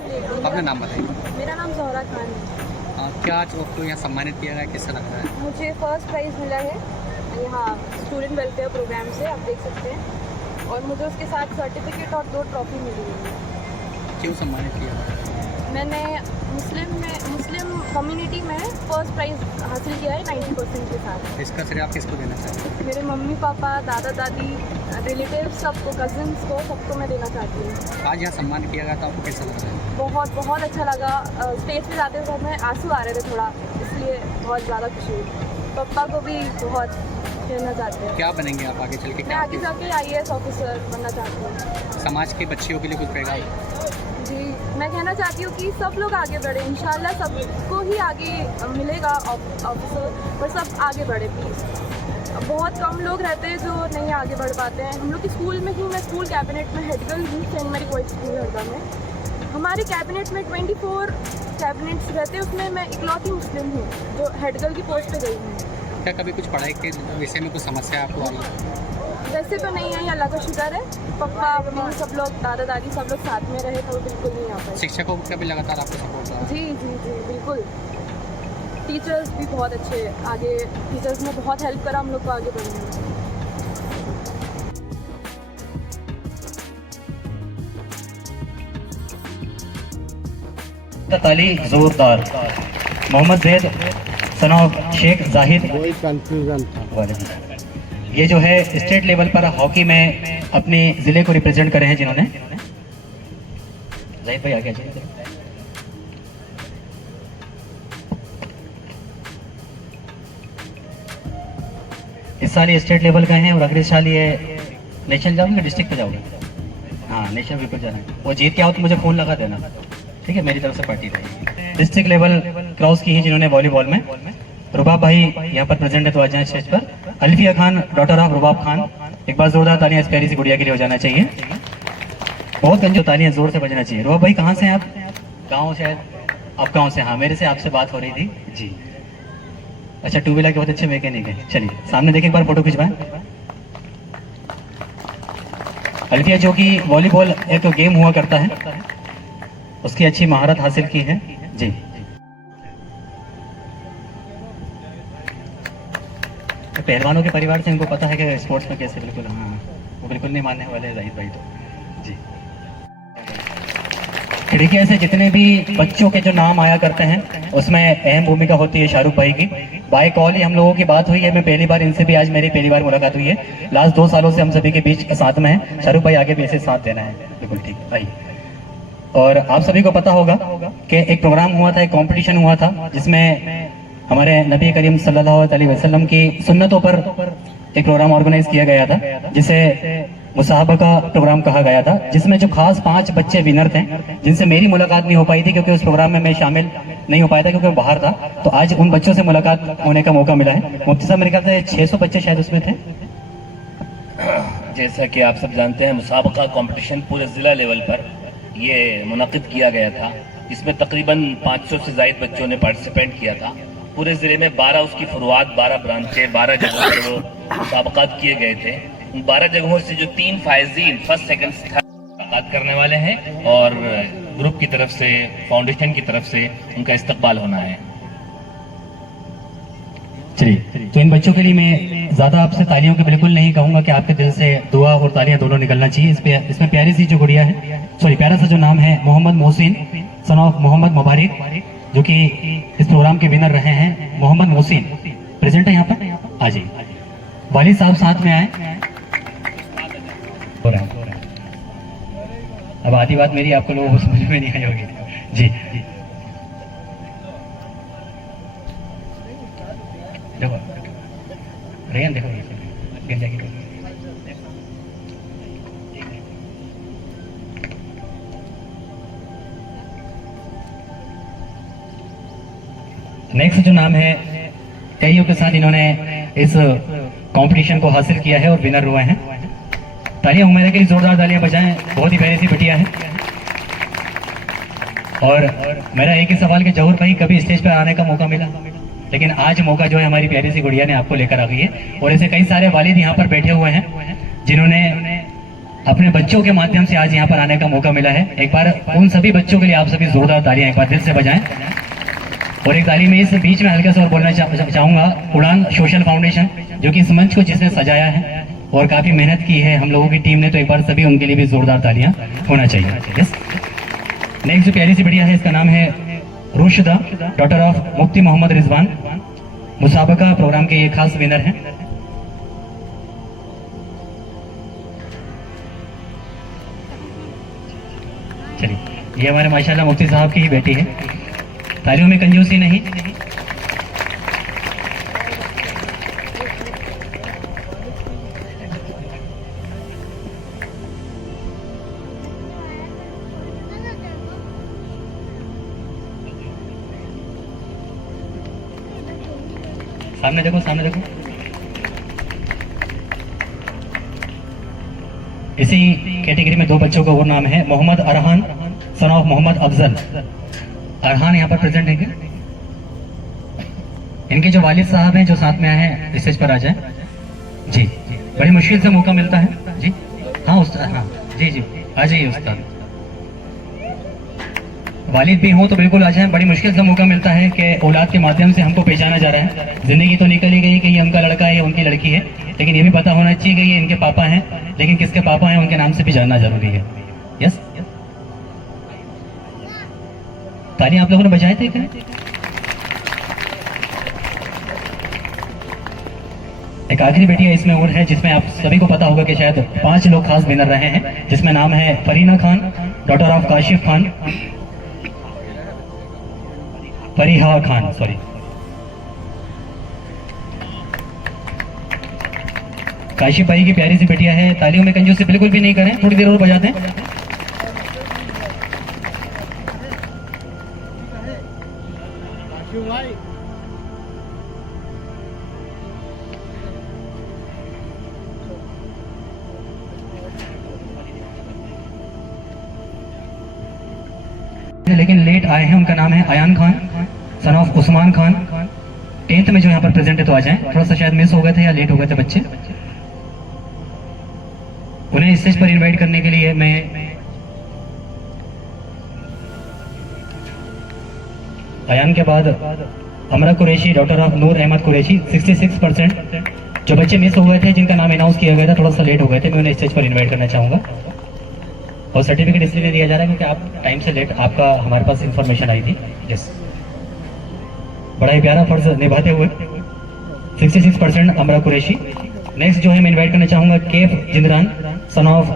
अपना नाम बताइए। मेरा नाम ज़ोहरा खान है। क्या आज आपको यहाँ सम्मानित किया गया, कैसा लग रहा है? मुझे फर्स्ट प्राइज़ मिला है यहाँ स्टूडेंट वेलफेयर प्रोग्राम से, आप देख सकते हैं, और मुझे उसके साथ सर्टिफिकेट और 2 ट्रॉफी मिली हुई है। क्यों सम्मानित किया गया? मैंने मुस्लिम कम्युनिटी में फ़र्स्ट प्राइज़ हासिल किया है 90% के साथ। इसका श्रेय आप किसको देना चाहते हैं? मेरे मम्मी पापा, दादा दादी, रिलेटिव्स, सबको, कज़न्स को, सबको मैं देना चाहती हूँ। आज यहाँ सम्मान किया गया था, आपको कैसा लग रहा है? बहुत बहुत अच्छा लगा। स्टेज पे जाते हुए में आंसू आ रहे थे थोड़ा, इसलिए बहुत ज़्यादा खुशी हुई। पापा को भी बहुत कहना चाहते हैं। क्या बनेंगे आप आगे चल के? मैं आगे जाके IAS ऑफिसर बनना चाहती हूँ। समाज के बच्चियों के लिए कुछ पैगाम? जी, मैं कहना चाहती हूँ कि सब लोग आगे बढ़े, इंशाल्लाह सबको ही आगे मिलेगा ऑफिसर, पर सब आगे बढ़े प्लीज़। बहुत कम लोग रहते हैं जो नहीं आगे बढ़ पाते हैं। हम लोग के स्कूल में ही, मैं स्कूल कैबिनेट में हेड गर्ल हूँ, Saint Mary boys school Harda में। हमारे कैबिनेट में 24 कैबिनेट्स रहते हैं, उसमें मैं इकलौती मुस्लिम हूँ जो हेड गर्ल की पोस्ट पे गई हूँ। क्या कभी कुछ पढ़ाई के विषय में कुछ समस्या आपको आई? वैसे तो नहीं है, अल्लाह का शुक्र है। पापा मम्मी सब लोग, दादा दादी सब लोग साथ में रहे तो बिल्कुल नहीं आ पाए। शिक्षकों का भी लगातार आपको सपोर्ट रहा? जी जी जी बिल्कुल। टीचर्स भी बहुत अच्छे, आगे टीचर्स ने बहुत हेल्प करा हम लोग को आगे बढ़ने में। ताली जोरदार। Mohammad Zaid son of Sheikh Zahid. वही कंफ्यूजन था। ये जो है स्टेट लेवल पर हॉकी में अपने जिले को रिप्रेजेंट करे हैं जिन्होंने। जाहिद भाई आगे आइए। इस साल ये स्टेट लेवल का है और अगले साल ये नेशनल जाओगे, डिस्ट्रिक्ट पे जाओगे? हाँ, नेशनल पेपर जाना है। वो जीत के आओ तो मुझे फोन लगा देना, ठीक है? मेरी तरफ से पार्टी रहेगी। डिस्ट्रिक्ट लेवल क्रॉस की है जिन्होंने वॉलीबॉल में। रुबाब भाई यहाँ पर प्रेजेंट है तो आ जाए स्टेज पर। अल्फिया खान, डॉटर ऑफ रुबाब खान। एक बार जोरदार तालियां इस प्यारी सी गुड़िया के लिए हो जाना चाहिए। बहुत गंजो तालियां जोर से बजना चाहिए। रुबाब भाई कहाँ से हैं आप? गाँव से? आप गाँव से? हाँ, मेरे से आपसे बात हो रही थी जी। अच्छा, 2 व्हीलर के बहुत अच्छे मैकेनिक है। चलिए सामने देखिए, एक बार फोटो खिंचवाएं। अल्फिया जो कि वॉलीबॉल एक गेम हुआ करता है, उसकी अच्छी महारत हासिल की है जी। तो पहलवानों के परिवार से इनको पता है कि स्पोर्ट्स में कैसे, बिल्कुल हाँ, वो बिल्कुल नहीं मानने वाले जाहिद भाई तो जी। खिड़कियाँ से जितने भी बच्चों के जो नाम आया करते हैं उसमें अहम भूमिका होती है शाहरुख भाई की। बाय कॉल ही हम लोगों की बात हुई है। मैं पहली बार इनसे भी, आज मेरी पहली बार मुलाकात हुई है। लास्ट 2 सालों से हम सभी के बीच साथ में है। शाहरुख भाई आगे भी ऐसे साथ देना है, बिल्कुल ठीक भाई। और आप सभी को पता होगा कि एक प्रोग्राम हुआ था, एक कंपटीशन हुआ था जिसमें हमारे नबी करीम सल्लल्लाहु अलैहि वसल्लम की सुन्नतों पर एक प्रोग्राम ऑर्गेनाइज किया गया था, जिसे मुसाहबका प्रोग्राम कहा गया था, जिसमें जो खास 5 बच्चे विनर थे जिनसे मेरी मुलाकात नहीं हो पाई थी क्योंकि उस प्रोग्राम में मैं शामिल नहीं हो पाया था क्योंकि मैं बाहर था। तो आज उन बच्चों से मुलाकात होने का मौका मिला है। मुफ्ती साहब मेरे ख्याल से 600 बच्चे शायद उसमें थे। जैसा कि आप सब जानते हैं, मुसाबका कंपटीशन पूरे ज़िला लेवल पर ये मुनक़िद किया गया था। इसमें तकरीबन 500 से ज़ायद बच्चों ने पार्टिसिपेट किया था। पूरे ज़िले में 12 उसकी फुरुआत, 12 ब्रांचें, 12 जगहों से वो मुसाबकात किए गए थे। उन 12 जगहों से जो 3 फायजीन फर्स्ट सेकंड थर्ड करने वाले हैं और ग्रुप की तरफ से, फाउंडेशन की तरफ से उनका इस्तकबाल होना है। चलिए, तो इन बच्चों के लिए मैं ज्यादा आपसे तालियों के बिल्कुल नहीं कहूंगा कि आपके दिल से दुआ और तालियां दोनों निकलना चाहिए। इसमें प्यारी सी जो गुड़िया है, सॉरी प्यारा सा जो नाम है, मोहम्मद मोहसिन सन ऑफ मोहम्मद मुबारक, जो कि इस प्रोग्राम के विनर रहे हैं। मोहम्मद मोहसिन प्रेजेंट है यहाँ पर, आ जाइए। वालिद साहब साथ में आए। अब आधी बात मेरी आपको लोगों को समझ में नहीं आई होगी जी। देखो रेयन, देखो गिर जाएगी। नेक्स्ट जो नाम है, कईयों के साथ इन्होंने इस कंपटीशन को हासिल किया है और विनर हुए हैं। तालियां उमेर के लिए जोरदार तालियां बजाएं। बहुत ही प्यारी सी बिटिया है। और मेरा एक ही सवाल कि जहूर भाई कभी स्टेज पर आने का मौका मिला, लेकिन आज मौका जो है हमारी प्यारी सी गुड़िया ने आपको लेकर आ गई है। और ऐसे कई सारे वालिद यहाँ पर बैठे हुए हैं जिन्होंने अपने बच्चों के माध्यम से आज यहाँ पर आने का मौका मिला है। एक बार उन सभी बच्चों के लिए आप सभी जोरदार तालियां एक बार दिल से बजाएं। और एक ताली में इस बीच में हल्का सा और बोलना चाहूंगा, उड़ान सोशल फाउंडेशन जो कि इस मंच को जिसने सजाया है और काफी मेहनत की है हम लोगों की टीम ने, तो एक बार सभी उनके लिए भी जोरदार तालियां होना चाहिए। यस। नेक्स्ट जो प्यारी सी बढ़िया है, इसका नाम है रुशदा, डॉटर ऑफ मुफ्ती मोहम्मद रिजवान, मुसाबका प्रोग्राम के ये खास विनर हैं। चलिए, ये हमारे माशाल्लाह मुफ्ती साहब की ही बेटी है। तालियों में कंजूसी नहीं। सामने देखो, सामने देखो। इसी कैटेगरी में दो बच्चों का और नाम है मोहम्मद अरहान सन ऑफ मोहम्मद अफजल। अरहान यहाँ पर प्रेजेंट है क्या? इनके जो वालिद साहब हैं जो साथ में आए हैं, स्टेज पर आ जाए जी। बड़ी मुश्किल से मौका मिलता है जी। हाँ उस्ताद, हाँ जी जी, आ जाइए उस्ताद। वालिद भी हों तो बिल्कुल आ जाए। बड़ी मुश्किल से मौका मिलता है कि औलाद के माध्यम से हमको पहचाना जा रहा है। जिंदगी तो निकल ही गई कि ये उनका लड़का है या उनकी लड़की है, लेकिन ये भी पता होना चाहिए कि ये इनके पापा हैं। लेकिन किसके पापा हैं उनके नाम से भी जानना जरूरी है। यस, ताली आप लोगों ने बजाए थे क्या? एक आखिरी बेटिया इसमें और है जिसमें आप सभी को पता होगा कि शायद 5 लोग खास विनर रहे हैं, जिसमें नाम है Farina Khan, daughter of Kashif Khan, Fariha Khan, sorry. Kashif भाई की प्यारी सी बेटिया है। तालियों में कंजूसी बिल्कुल भी नहीं करें, थोड़ी देर और बजाते हैं। लेकिन लेट आए हैं, उनका नाम है Ayan Khan son of Usman Khan. 10th में जो यहाँ पर प्रेजेंट है तो आ जाएं। थोड़ा सा शायद मिस हो गए थे या लेट हो गए थे बच्चे। उन्हें स्टेज पर इनवाइट करने के लिए मैं अयान के बाद अमरा कुरैशी, डॉटर ऑफ नूर अहमद कुरैशी, 66%। जो बच्चे मिस हो गए थे जिनका नाम अनाउंस किया गया था, थोड़ा सा लेट हो गए थे, मैं उन्हें स्टेज पर इन्वाइट करना चाहूंगा। और सर्टिफिकेट इसलिए नहीं दिया जा रहा है क्योंकि आप टाइम से लेट, आपका हमारे पास इंफॉर्मेशन आई थी। यस, बड़ा ही प्यारा फर्ज निभाते हुए 66% अमरा कुरैशी। नेक्स्ट जो है मैं इन्वाइट करना चाहूंगा केफ जिंदरान सन ऑफ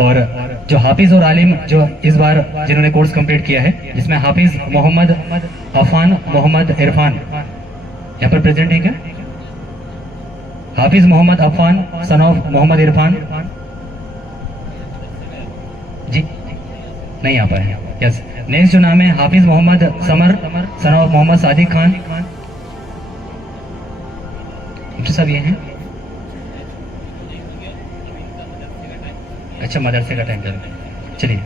और जो हाफिज और आलिम जो इस बार जिन्होंने कोर्स कंप्लीट किया है, जिसमें हाफिज मोहम्मद अफान मोहम्मद इरफान यहाँ पर प्रेजेंट है क्या? हाफिज मोहम्मद अफान सन ऑफ मोहम्मद इरफान जी, नहीं आ पाए। यस, नेक्स्ट जो नाम है हाफिज मोहम्मद समर सन ऑफ मोहम्मद सादिक खान। सब ये हैं। अच्छा, मदरसे का टाइम चल रहा है। चलिए,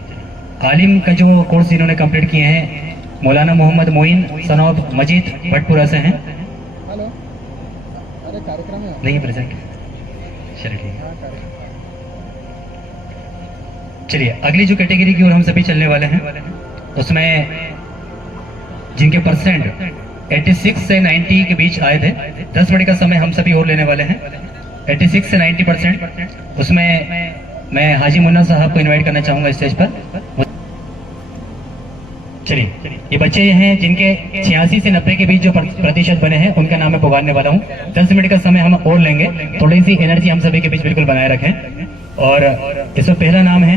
आलिम का जो कोर्स इन्होंने कंप्लीट किए हैं मौलाना मोहम्मद मोइन सन ऑफ मजीद भटपुरा से हैं। नहीं प्रेजेंट, चलिए ठीक है। चलिए, अगली जो कैटेगरी की ओर हम सभी चलने वाले हैं, उसमें जिनके परसेंट 86 से 90 के बीच आए थे, 10 मिनट का समय हम सभी और लेने वाले हैं। 86 से 90%, उसमें मैं हाजी मुन्ना साहब को इनवाइट करना चाहूंगा स्टेज पर। चलिए, ये बच्चे हैं जिनके 86 से 90 के बीच जो प्रतिशत बने हैं, उनका नाम मैं पुकारने वाला हूँ। 10 मिनट का समय हम और लेंगे, थोड़ी सी एनर्जी हम सभी के बीच बिल्कुल बनाए रखें। और इसमें पहला नाम है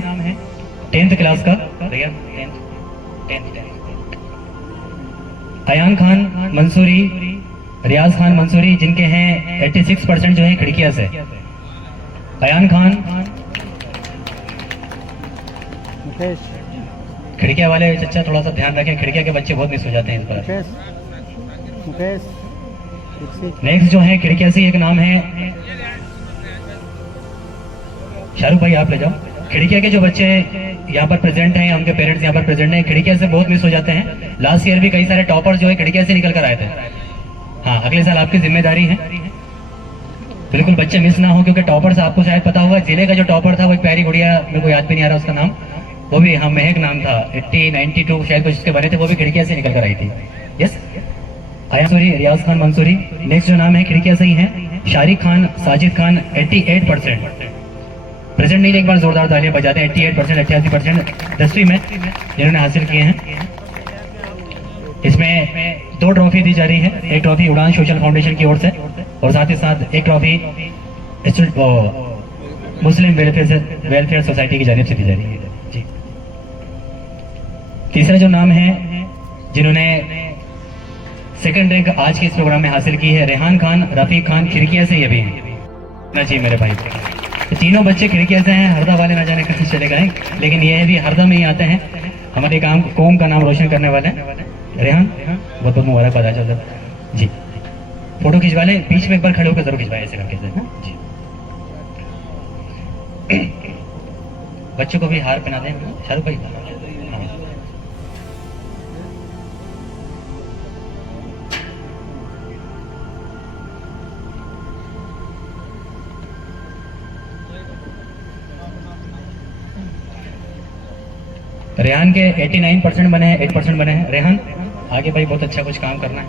10th क्लास का भैया, 10th अयान खान मंसूरी, रियाज खान मंसूरी, जिनके हैं 86% जो है खिड़किया से। अयान खान, खिड़किया वाले चचा थोड़ा सा ध्यान रखें, खिड़किया के बच्चे बहुत मिस हो जाते हैं इस बार। नेक्स्ट जो है खिड़किया से एक नाम है शाहरुख भाई, आप ले जाओ। खिड़किया के जो बच्चे यहाँ पर प्रेजेंट हैं, उनके पेरेंट्स यहाँ पर प्रेजेंट हैं, खिड़किया से बहुत मिस हो जाते हैं। लास्ट ईयर भी कई सारे टॉपर जो है खिड़किया से निकल कर आए थे। हाँ, अगले साल आपकी जिम्मेदारी है बिल्कुल बच्चे मिस ना हो, क्योंकि टॉपर से आपको शायद पता होगा, जिले का जो टॉपर था वो एक प्यारी गुड़िया, मेरे को याद भी नहीं आ रहा उसका नाम, वो भी, हाँ महक नाम था, 80 92 शायद कुछ उसके बने थे, वो भी खिड़किया से निकल कर आई थी। यस, आया मंसूरी, रियाज खान मंसूरी। नेक्स्ट जो नाम है खिड़किया से ही है, शारिक खान साजिद खान, 88% प्रेजेंट नहीं, एक बार जोरदार तालियां बजाते हैं। 88% 88% 10वीं में जिन्होंने हासिल किए हैं। इसमें 2 ट्रॉफी दी जा रही है, एक ट्रॉफी उड़ान सोशल फाउंडेशन की ओर से और साथ ही साथ एक ट्रॉफी मुस्लिम वेलफेयर सोसाइटी की जानिब से दी जा रही है जी। तीसरा जो नाम है जिन्होंने सेकंड रैंक आज के इस प्रोग्राम में हासिल की है, रेहान खान रफीक खान, खिड़किया से ये भी है जी मेरे भाई। तो तीनों बच्चे खिड़किया से हैं, हरदा वाले ना जाने कहाँ चले गए, लेकिन ये भी हरदा में ही आते हैं, हमारे काम कौम का नाम रोशन करने वाले हैं। रेहान बहुत बहुत मुबारकबाद आज जी। फोटो खिंचवा ले, बीच में एक बार खड़े होकर जरूर खिंचवाए ऐसे करके जी। बच्चों को भी हार पहना दें शाहरुख भाई। हाँ। रेहान के 89% बने हैं, 8% बने हैं। रेहान आगे भाई बहुत अच्छा कुछ काम करना है,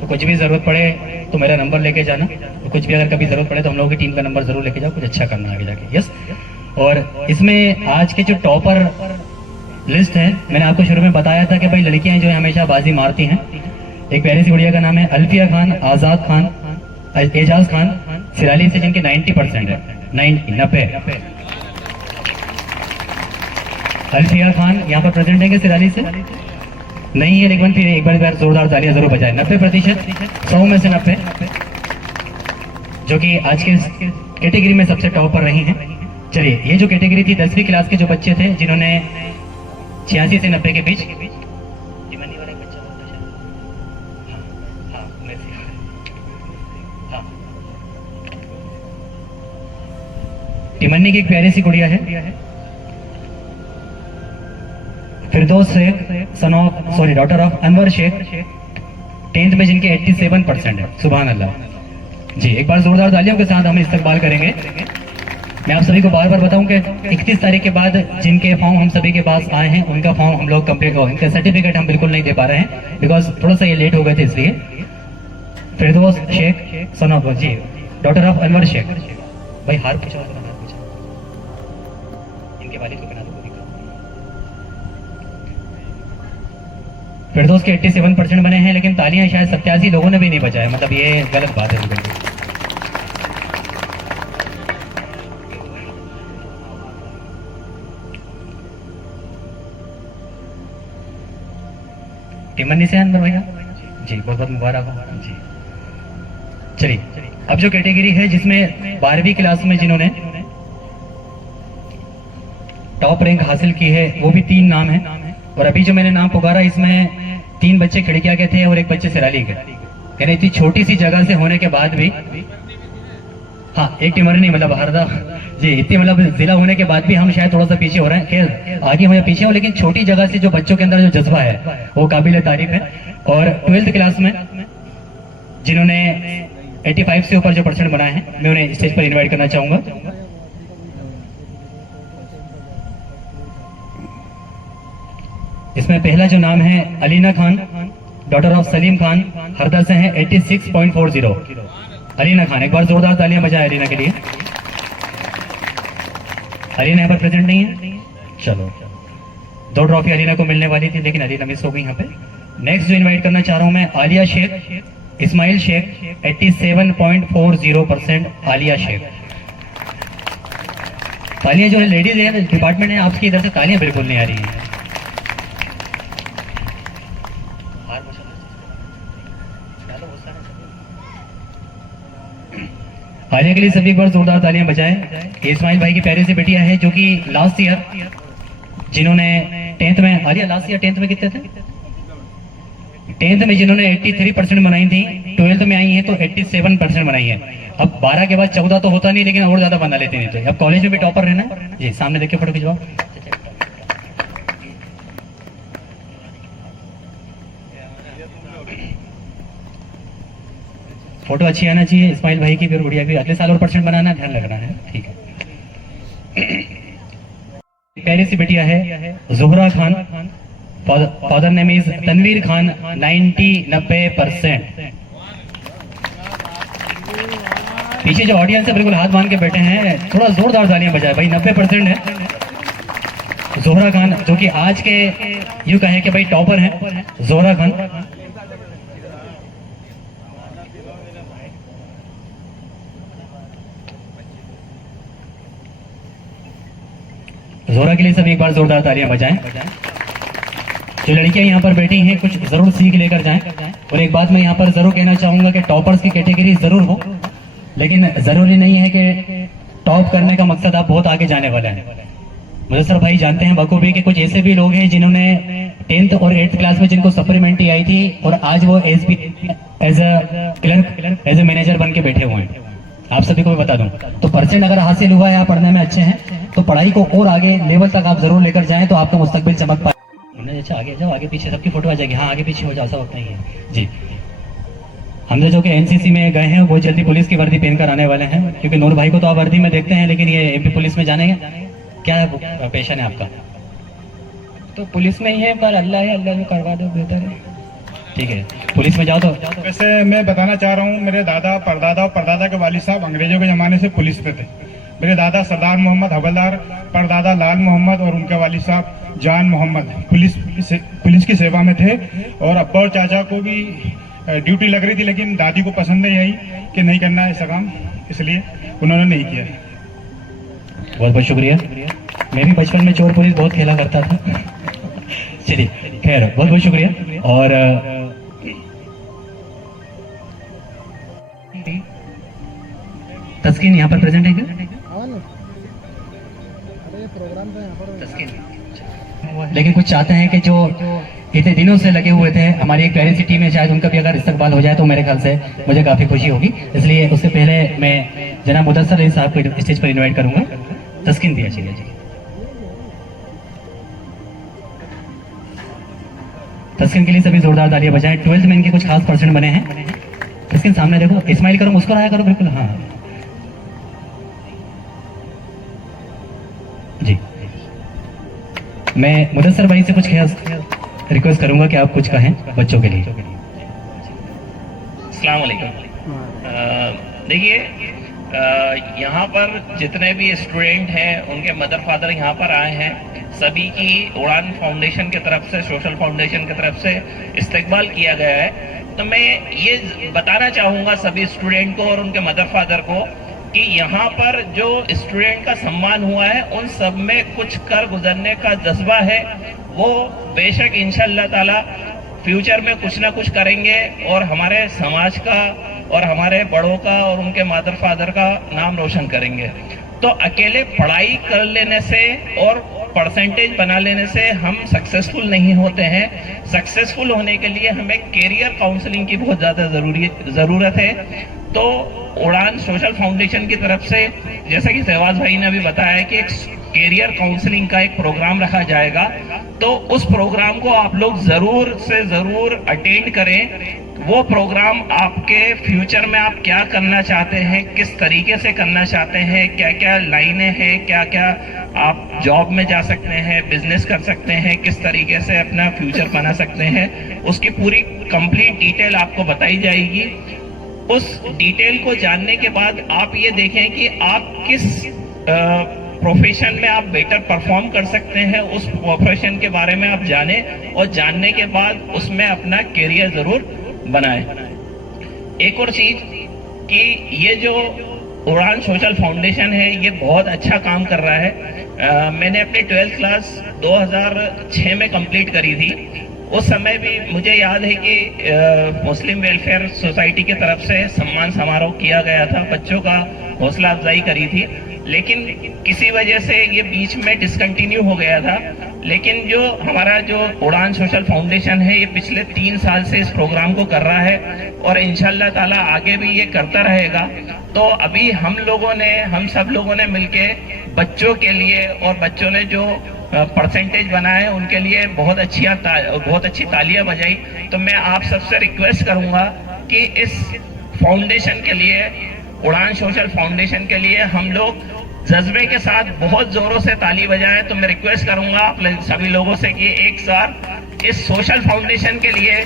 तो कुछ भी जरूरत पड़े तो मेरा नंबर लेके जाना, तो कुछ भी अगर कभी जरूरत पड़े तो हम लोगों की टीम का नंबर जरूर लेके जाओ, कुछ अच्छा करना आगे जाके। यस, और इसमें आज के जो टॉपर लिस्ट है, मैंने आपको शुरू में बताया था कि भाई लड़कियां जो है हमेशा बाजी मारती हैं। एक प्यारी सी गुड़िया का नाम है अल्फिया खान, आजाद खान, एजाज खान, सिराली से, जिनके 90% है, 90। अल्फिया खान यहाँ पर प्रेजेंट है सिराली से नहीं है, लेकिन फिर एक बार जोरदार तालियां जरूर बजाएं। 90%, 100 में से 90, जो कि आज के कैटेगरी में सबसे टॉप पर रही हैं। चलिए, ये जो कैटेगरी थी 10वीं क्लास के जो बच्चे थे जिन्होंने 86 से 90 के बीच, टिमन्नी की एक प्यारी सी गुड़िया है, Firdaus Shaikh son of daughter of Anwar Shaikh, 10th में जिनके 87% है। सुभान अल्लाह जी, एक बार जोरदार तालियों के साथ हम इस्तकबाल करेंगे। मैं आप सभी को बार बार बताऊं कि 31 तारीख के बाद जिनके फॉर्म हम सभी के पास आए हैं उनका फॉर्म हम लोग कंप्लीट हो, इनका सर्टिफिकेट हम बिल्कुल नहीं दे पा रहे हैं बिकॉज थोड़ा सा ये लेट हो गए थे, इसलिए। फिरदौस शेख सन ऑफ जी डॉटर ऑफ अनवर शेख, भाई हार पूछा, इनके वालिद को बना दो। फिरदौस के 87% बने हैं, लेकिन तालियां शायद 87 लोगों ने भी नहीं बजाया, मतलब ये गलत बात है। टिमन्नी से अंदर भैया जी, बहुत बहुत मुबारक हो जी। चलिए, अब जो कैटेगरी है जिसमें 12वीं क्लास में जिन्होंने टॉप रैंक हासिल की है वो भी 3 नाम है, और अभी जो मैंने नाम पुकारा इसमें 3 बच्चे खिड़किया के थे और एक बच्चे सिराली के। यानी इतनी छोटी सी जगह से होने के बाद भी, हाँ एक टिमरनी मतलब हरदा जी, इतनी मतलब जिला होने के बाद भी हम शायद थोड़ा सा पीछे हो रहे हैं। खैर आगे हो या पीछे हो, लेकिन छोटी जगह से जो बच्चों के अंदर जो जज्बा है वो काबिल तारीफ है। और 12th क्लास में जिन्होंने 85 से ऊपर जो % बनाए हैं, मैं उन्हें स्टेज पर इन्वाइट करना चाहूंगा। इसमें पहला जो नाम है अलीना खान, डॉटर ऑफ सलीम खान, हरदा से हैं, 86.40। अलीना खान, एक बार जोरदार तालियां बजाएं अलीना के लिए। अलीना यहाँ पर प्रेजेंट नहीं है, चलो 2 ट्रॉफी अलीना को मिलने वाली थी, लेकिन अलीना मिस हो गई यहाँ पे। नेक्स्ट जो इन्वाइट करना चाह रहा हूं मैं, आलिया शेख, इस्माइल शेख, 87.40%। आलिया शेख, तालियां जो है लेडीज है डिपार्टमेंट है, आपकी इधर से तालियां बिल्कुल नहीं आ रही है। आलिया के लिए सभी एक बार जोरदार तालियां बजाएं। ये इस्माइल भाई की प्यारी सी बेटियां है जो कि लास्ट ईयर जिन्होंने 10th में, आलिया लास्ट ईयर 10th में कितने थे? 10th में जिन्होंने 83% बनाई थी, 12th में आई हैं तो 87% बनाई है। अब 12 के बाद 14 तो होता नहीं, लेकिन और ज्यादा बना लेते नहीं। तो अब कॉलेज में भी टॉपर रहना है जी। सामने देखिए, फोटो खिंचवाओ। फोटो अच्छी आना चाहिए इस्माइल भाई की भी और गुड़िया की। अगले साल और परसेंट बनाना, ध्यान रखना है, ठीक है। पहली सी बेटिया है Zohra Khan, father name is Tanveer Khan, 90% पीछे जो ऑडियंस है बिल्कुल हाथ बांध के बैठे हैं, थोड़ा जोरदार तालियां बजाए भाई। 90% है। जोहरा खान जो कि आज के यूं कहें कि भाई टॉपर है जोहरा खान। जोहरा के लिए सब एक बार जोरदार तालियां बजाएं। जो लड़कियां यहाँ पर बैठी हैं कुछ जरूर सीख लेकर जाएं। और एक बात मैं यहाँ पर जरूर कहना चाहूंगा कि टॉपर्स की कैटेगरी जरूर हो, लेकिन जरूरी नहीं है कि टॉप करने का मकसद आप बहुत आगे जाने वाले हैं। मुदस्सर भाई जानते हैं बखूबी कि कुछ ऐसे भी लोग हैं जिन्होंने 10th और 8th क्लास में जिनको सप्लीमेंट्री आई थी और आज वो as a clerk, as a manager बन के बैठे हुए हैं। आप सभी को मैं बता दूं, तो परसेंट अगर हासिल हुआ है, आप पढ़ने में अच्छे हैं, तो पढ़ाई को और आगे लेवल तक आप जरूर लेकर जाएं, तो आपका मुस्तकबिल चमक पाए। अच्छा आगे जाओ, आगे पीछे सबकी फोटो आ जाएगी। हाँ आगे पीछे हो जाओ, सब अपना ही है जी। हमने जो कि एनसीसी में गए हैं वो जल्दी पुलिस की वर्दी पहनकर आने वाले हैं, क्योंकि नूर भाई को तो आप वर्दी में देखते हैं, लेकिन ये एमपी पुलिस में जाने क्या पेशन है आपका? तो पुलिस में ही है, पर अल्लाह है, अल्लाह जो करवा दो बेहतर है। ठीक है, पुलिस में जाओ तो। वैसे मैं बताना चाह रहा हूँ, मेरे दादा परदादा और परदादा के वालिद साहब अंग्रेजों के जमाने से पुलिस में थे। मेरे दादा सरदार मोहम्मद हवलदार, परदादा लाल मोहम्मद और उनके वालिद साहब जान मोहम्मद पुलिस की सेवा में थे। और अब्बा और चाचा को भी ड्यूटी लग रही थी, लेकिन दादी को पसंद नहीं आई कि नहीं करना है ऐसा काम, इसलिए उन्होंने नहीं किया। बहुत बहुत शुक्रिया। मैं भी बचपन में चोर पुलिस बहुत खेला करता था। चलिए खैर, बहुत बहुत शुक्रिया। और तस्कीन यहाँ पर प्रेजेंट है क्या? लेकिन कुछ चाहते हैं कि जो इतने दिनों से लगे हुए थे, हमारी एक प्यारी सी टीम है, शायद उनका भी अगर इस्तकबाल हो जाए तो मेरे ख्याल से मुझे काफ़ी खुशी होगी। इसलिए उससे पहले मैं जनाब मुदस्सर अली साहब को स्टेज पर इनवाइट करूंगा। तस्कीन दिया चाहिए जी। तस्कीन के लिए सभी जोरदार तालियां बजाएं। 12th में इनके कुछ खास परसेंट बने हैं। तस्कीन सामने देखो, इस्माइल करो, मुस्कुराया करो, बिल्कुल हाँ जी। मैं मुदस्सर भाई से कुछ रिक्वेस्ट करूंगा कि आप कुछ कहें बच्चों के लिए। अस्सलाम वालेकुम। देखिए, यहाँ पर जितने भी स्टूडेंट हैं उनके मदर फादर यहाँ पर आए हैं, सभी की उड़ान फाउंडेशन की तरफ से, सोशल फाउंडेशन की तरफ से इस्तकबाल किया गया है। तो मैं ये बताना चाहूँगा सभी स्टूडेंट को और उनके मदर फादर को कि यहाँ पर जो स्टूडेंट का सम्मान हुआ है, उन सब में कुछ कर गुजरने का जज्बा है। वो बेशक इंशाअल्लाह ताला फ्यूचर में कुछ ना कुछ करेंगे और हमारे समाज का और हमारे बड़ों का और उनके मदर फादर का नाम रोशन करेंगे। तो अकेले पढ़ाई कर लेने से और परसेंटेज बना लेने से हम सक्सेसफुल नहीं होते हैं। सक्सेसफुल होने के लिए हमें कैरियर काउंसलिंग की बहुत ज़्यादा ज़रूरत है। तो उड़ान सोशल फाउंडेशन की तरफ से, जैसा कि शहबाज भाई ने अभी बताया कि एक कैरियर काउंसलिंग का एक प्रोग्राम रखा जाएगा, तो उस प्रोग्राम को आप लोग ज़रूर से ज़रूर अटेंड करें। वो प्रोग्राम आपके फ्यूचर में आप क्या करना चाहते हैं, किस तरीके से करना चाहते हैं, क्या क्या लाइनें हैं, क्या क्या आप जॉब में जा सकते हैं, बिजनेस कर सकते हैं, किस तरीके से अपना फ्यूचर बना सकते हैं, उसकी पूरी कंप्लीट डिटेल आपको बताई जाएगी। उस डिटेल को जानने के बाद आप ये देखें कि आप किस प्रोफेशन में आप बेटर परफॉर्म कर सकते हैं, उस प्रोफेशन के बारे में आप जाने और जानने के बाद उसमें अपना कैरियर जरूर बनाएं। एक और चीज कि ये जो उड़ान सोशल फाउंडेशन है, ये बहुत अच्छा काम कर रहा है। मैंने अपनी 12th क्लास 2006 में कंप्लीट करी थी। उस समय भी मुझे याद है कि मुस्लिम वेलफेयर सोसाइटी की तरफ से सम्मान समारोह किया गया था, बच्चों का हौसला अफजाई करी थी, लेकिन किसी वजह से ये बीच में डिसकंटिन्यू हो गया था। लेकिन जो हमारा जो उड़ान सोशल फाउंडेशन है, ये पिछले 3 साल से इस प्रोग्राम को कर रहा है और इंशाल्लाह ताला आगे भी ये करता रहेगा। तो अभी हम सब लोगों ने मिलके बच्चों के लिए और बच्चों ने जो परसेंटेज बनाए हैं उनके लिए बहुत अच्छी तालियां बजाई। तो मैं आप सबसे रिक्वेस्ट करूंगा कि इस फाउंडेशन के लिए, उड़ान सोशल फाउंडेशन के लिए हम लोग जज्बे के साथ बहुत जोरों से ताली बजाएं। तो मैं रिक्वेस्ट करूंगा आप सभी लोगों से कि एक साथ इस सोशल फाउंडेशन के लिए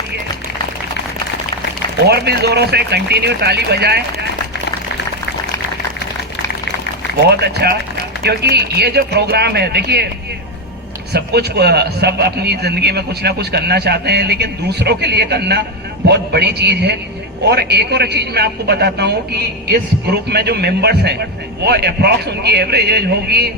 और भी जोरों से कंटिन्यू ताली बजाएं। बहुत अच्छा, क्योंकि ये जो प्रोग्राम है, देखिए सब अपनी जिंदगी में कुछ ना कुछ करना चाहते हैं, लेकिन दूसरों के लिए करना बहुत बड़ी चीज है। और एक और चीज मैं आपको बताता हूँ कि इस ग्रुप में जो मेंबर्स हैं वो अप्रॉक्स उनकी एवरेज एज होगी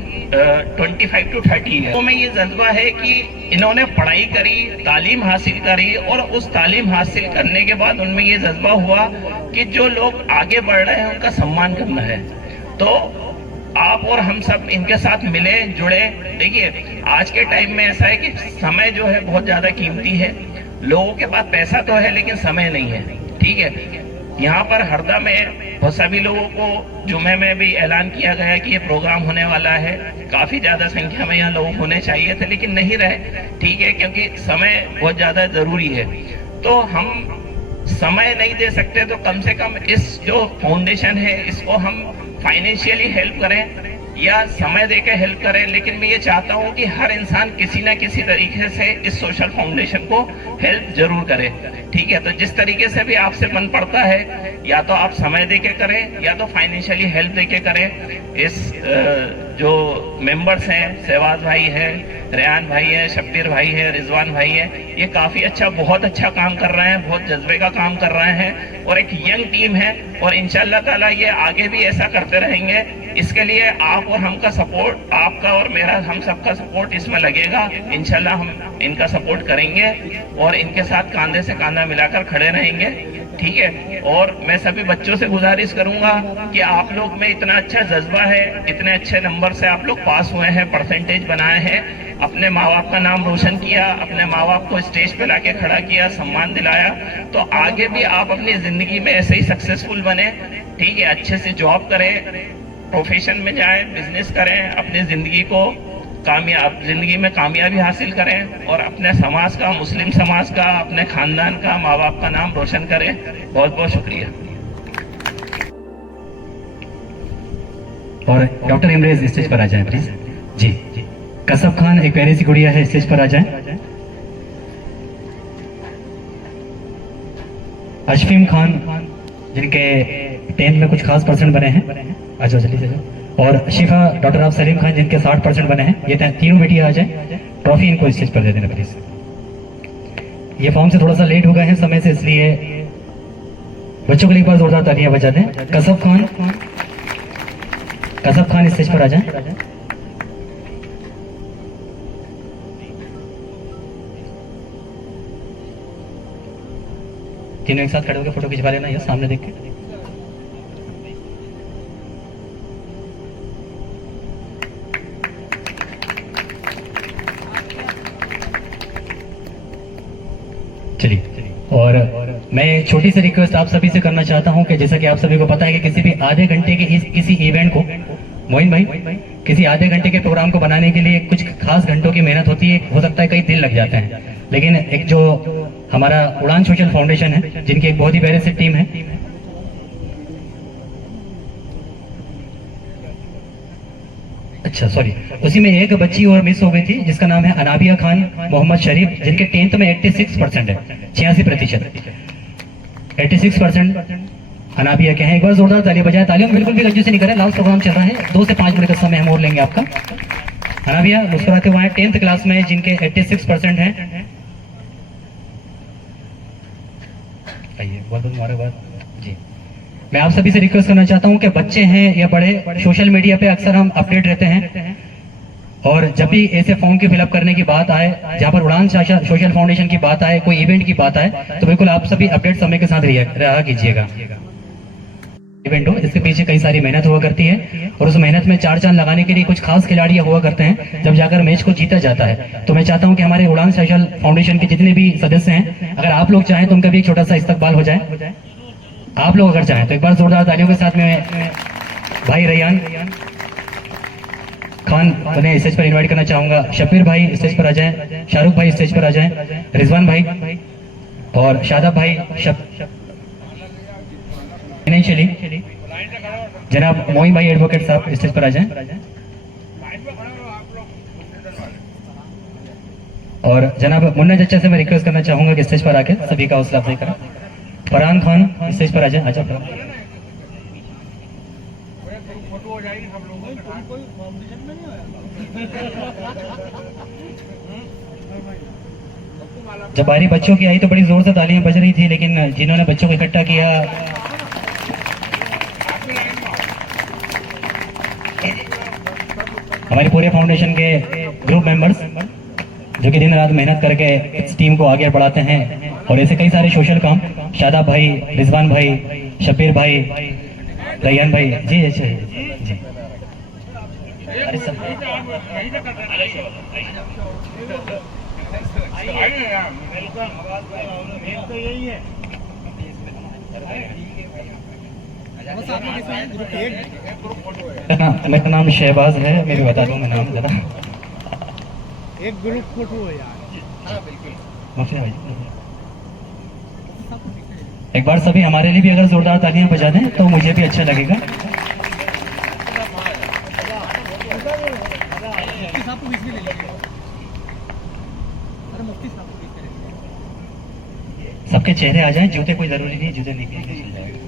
25 to 30 है। तो में ये जज्बा है कि इन्होंने पढ़ाई करी, तालीम हासिल करी और उस तालीम हासिल करने के बाद उनमें ये जज्बा हुआ कि जो लोग आगे बढ़ रहे हैं उनका सम्मान करना है। तो आप और हम सब इनके साथ मिले जुड़े। देखिए आज के टाइम में ऐसा है कि समय जो है बहुत ज्यादा कीमती है। लोगों के पास पैसा तो है लेकिन समय नहीं है, ठीक है। यहाँ पर हरदा में बहुत सभी लोगों को जुमे में भी ऐलान किया गया कि ये प्रोग्राम होने वाला है। काफी ज्यादा संख्या में यहाँ लोग होने चाहिए थे लेकिन नहीं रहे, ठीक है, क्योंकि समय बहुत ज्यादा जरूरी है। तो हम समय नहीं दे सकते तो कम से कम इस जो फाउंडेशन है इसको हम फाइनेंशियली हेल्प करें या समय देकर हेल्प करें। लेकिन मैं ये चाहता हूँ कि हर इंसान किसी ना किसी तरीके से इस सोशल फाउंडेशन को हेल्प जरूर करे, ठीक है। तो जिस तरीके से भी आपसे मन पड़ता है, या तो आप समय देके करें या तो फाइनेंशियली हेल्प देके करें। इस जो मेंबर्स हैं, शहबाज भाई है, रेहान भाई है, शब्बीर भाई है, रिजवान भाई है, ये काफी अच्छा, बहुत अच्छा काम कर रहे हैं, बहुत जज्बे का काम कर रहे हैं और एक यंग टीम है और इंशाल्लाह ताला ये आगे भी ऐसा करते रहेंगे। इसके लिए आप और हम का सपोर्ट, आपका और मेरा, हम सबका सपोर्ट इसमें लगेगा। इंशाल्लाह हम इनका सपोर्ट करेंगे और इनके साथ कांधे से कांधा मिलाकर खड़े रहेंगे, ठीक है। और मैं सभी बच्चों से गुजारिश करूंगा कि आप लोग में इतना अच्छा जज्बा है, इतने अच्छे नंबर से आप लोग पास हुए हैं, परसेंटेज बनाए हैं, अपने माँ बाप का नाम रोशन किया, अपने माँ बाप को स्टेज पे लाके खड़ा किया, सम्मान दिलाया। तो आगे भी आप अपनी जिंदगी में ऐसे ही सक्सेसफुल बने, ठीक है। अच्छे से जॉब करें, प्रोफेशन में जाएं, बिजनेस करें, अपनी जिंदगी में कामयाबी हासिल करें और अपने समाज का, मुस्लिम समाज का, अपने खानदान का, माँ बाप का नाम रोशन करें। बहुत बहुत शुक्रिया। और डॉक्टर इमरेज स्टेज पर आ जाएं प्लीज। जी, कसब खान एक प्यारी सी गुड़िया है, स्टेज पर आ जाएं। अशफीम खान जिनके 10th में कुछ खास परसेंट बने हैं, अच्छा जल्दी से। और शिफा डॉक्टर ऑफ सलीम खान जिनके 60% बने हैं। ये तीनों बेटियां आ जाएं, ट्रॉफी इनको स्टेज पर दे देना प्लीज। ये फॉर्म से थोड़ा सा लेट हो गए हैं समय से, इसलिए बच्चों के लिए एक बार जोरदार तालियां बजा दें। कसब खान स्टेज पर आ जाएं। तीनों एक साथ खड़े होकर फोटो खिंचवा लेना, ये सामने देख के। चलिए, और मैं छोटी सी रिक्वेस्ट आप सभी से करना चाहता हूं कि जैसा कि आप सभी को पता है कि किसी भी आधे घंटे के किसी इवेंट को, मोइन भाई, किसी आधे घंटे के प्रोग्राम को बनाने के लिए कुछ खास घंटों की मेहनत होती है, हो सकता है कई दिन लग जाते हैं। लेकिन एक जो हमारा उड़ान सोशल फाउंडेशन है, जिनकी एक बहुत ही प्यारी सी टीम है, अच्छा सॉरी, उसी में एक बच्ची और मिस हो गई थी जिसका नाम है अनाबिया खान मोहम्मद शरीफ, जिनके 10th में 86% है, 86%, 86% अनाबिया के हैं। एक बार जोरदार तालियां बजाएं। तालियों में बिल्कुल भी कंजूसी नहीं करें, लास्ट प्रोग्राम चल रहा है, 2 से 5 मिनट का समय हम और लेंगे आपका। अनाबिया मुस्कुराते हुए 10th क्लास में जिनके 86% है। आइए, बहुत बहुत मुबारकबाद जी। मैं आप सभी से रिक्वेस्ट करना चाहता हूं कि बच्चे हैं या बड़े, सोशल मीडिया पे अक्सर हम अपडेट रहते हैं और जब भी ऐसे फॉर्म की फिलअप करने की बात आए, जहां पर उड़ान सोशल फाउंडेशन की बात आए, कोई इवेंट की बात आए, तो बिल्कुल आप सभी अपडेट समय के साथ रहा कीजिएगा। इवेंट हो, इसके पीछे कई सारी मेहनत हुआ करती है और उस मेहनत में चार चांद लगाने के लिए कुछ खास खिलाड़ी हुआ करते हैं जब जाकर मैच को जीता जाता है। तो मैं चाहता हूं कि हमारे उड़ान स्पेशल फाउंडेशन के जितने भी सदस्य हैं, अगर आप लोग चाहें तो उनका भी एक छोटा सा इस्तकबाल हो जाए। आप लोग अगर चाहें तो एक बार जोरदार तालियों के साथ में भाई रैयान खान उन्हें स्टेज पर इनवाइट करना चाहूंगा। शब्बीर भाई स्टेज पर आ जाएं, शाहरुख भाई स्टेज पर आ जाएं, रिजवान भाई और शादाब भाई फाइनेंशियली जनाब मोइन भाई एडवोकेट साहब स्टेज पर आ जाएं और जनाब मुन्ना चचा से मैं रिक्वेस्ट करना चाहूंगा कि स्टेज पर आके सभी का हौसला अफजाई करें। फरहान खान स्टेज पर आ जाएं। अच्छा जब बारी बच्चों की आई तो बड़ी जोर से तालियां बज रही थी, लेकिन जिन्होंने बच्चों को इकट्ठा किया हमारे पूरे फाउंडेशन के ग्रुप मेंबर्स जो कि दिन रात मेहनत करके इस टीम को आगे बढ़ाते हैं और ऐसे कई सारे सोशल काम, शादाब भाई, रिजवान भाई, शब्बीर भाई, रैयान भाई जी जी जी अरे सब मेरा नाम शहबाज है, मैं भी बता दूं मैं नाम जरा एक ग्रुप फोटो है यार। भाई एक बार सभी हमारे लिए भी अगर जोरदार तालियां बजा दें तो मुझे भी अच्छा लगेगा। सबके चेहरे आ जाएं, जूते कोई जरूरी नहीं, जूते नहीं चल जाएगा।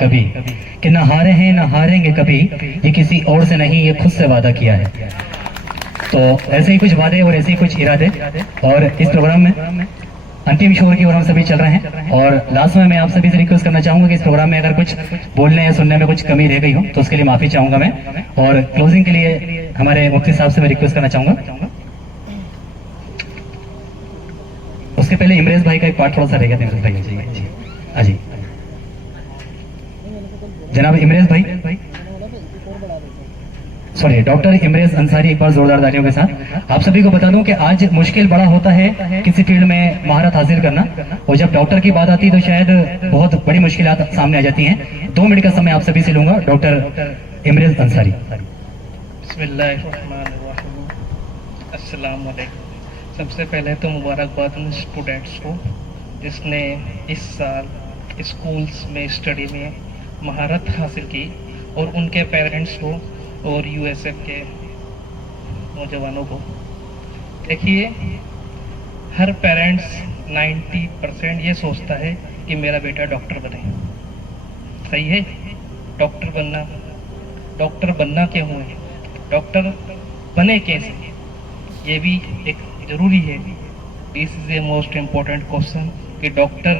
कभी कि न हारे हैं न हारेंगे कभी, ये किसी और से नहीं, ये खुद से वादा किया है। तो ऐसे ही कुछ वादे और ऐसे ही कुछ इरादे और इस प्रोग्राम में अंतिम शोर की ओर हम सभी चल रहे हैं और लास्ट में मैं आप सभी से रिक्वेस्ट करना चाहूंगा कि इस प्रोग्राम में अगर कुछ बोलने या सुनने में कुछ कमी रह गई हो तो उसके लिए माफी चाहूंगा मैं। और क्लोजिंग के लिए हमारे मुफ्ती साहब से मैं रिक्वेस्ट करना चाहूंगा। उसके पहले इमरेज भाई का एक पार्ट थोड़ा सा रह गया था, इमरेज भाई जी हाँ जी जनाब इमरेज भाई, सॉरी डॉक्टर इमरेज अंसारी, एक बार जोरदार तालियों के साथ। आप सभी को बता दूं कि आज मुश्किल बड़ा होता है किसी फील्ड में महारत हासिल करना, और जब डॉक्टर की बात आती है तो शायद बहुत बड़ी मुश्किलात सामने आ जाती हैं। 2 मिनट का समय आप सभी से लूंगा। डॉक्टर इमरेज अंसारी। अस्सलाम वालेकुम। सबसे पहले तो मुबारकबाद उन स्टूडेंट्स को जिसने इस साल स्कूल्स में स्टडी में महारत हासिल की, और उनके पेरेंट्स को और यूएसएफ के नौजवानों को। देखिए, हर पेरेंट्स 90% ये सोचता है कि मेरा बेटा डॉक्टर बने। सही है, डॉक्टर बनना क्यों है, डॉक्टर बने कैसे, ये भी एक ज़रूरी है। This is a most important question कि डॉक्टर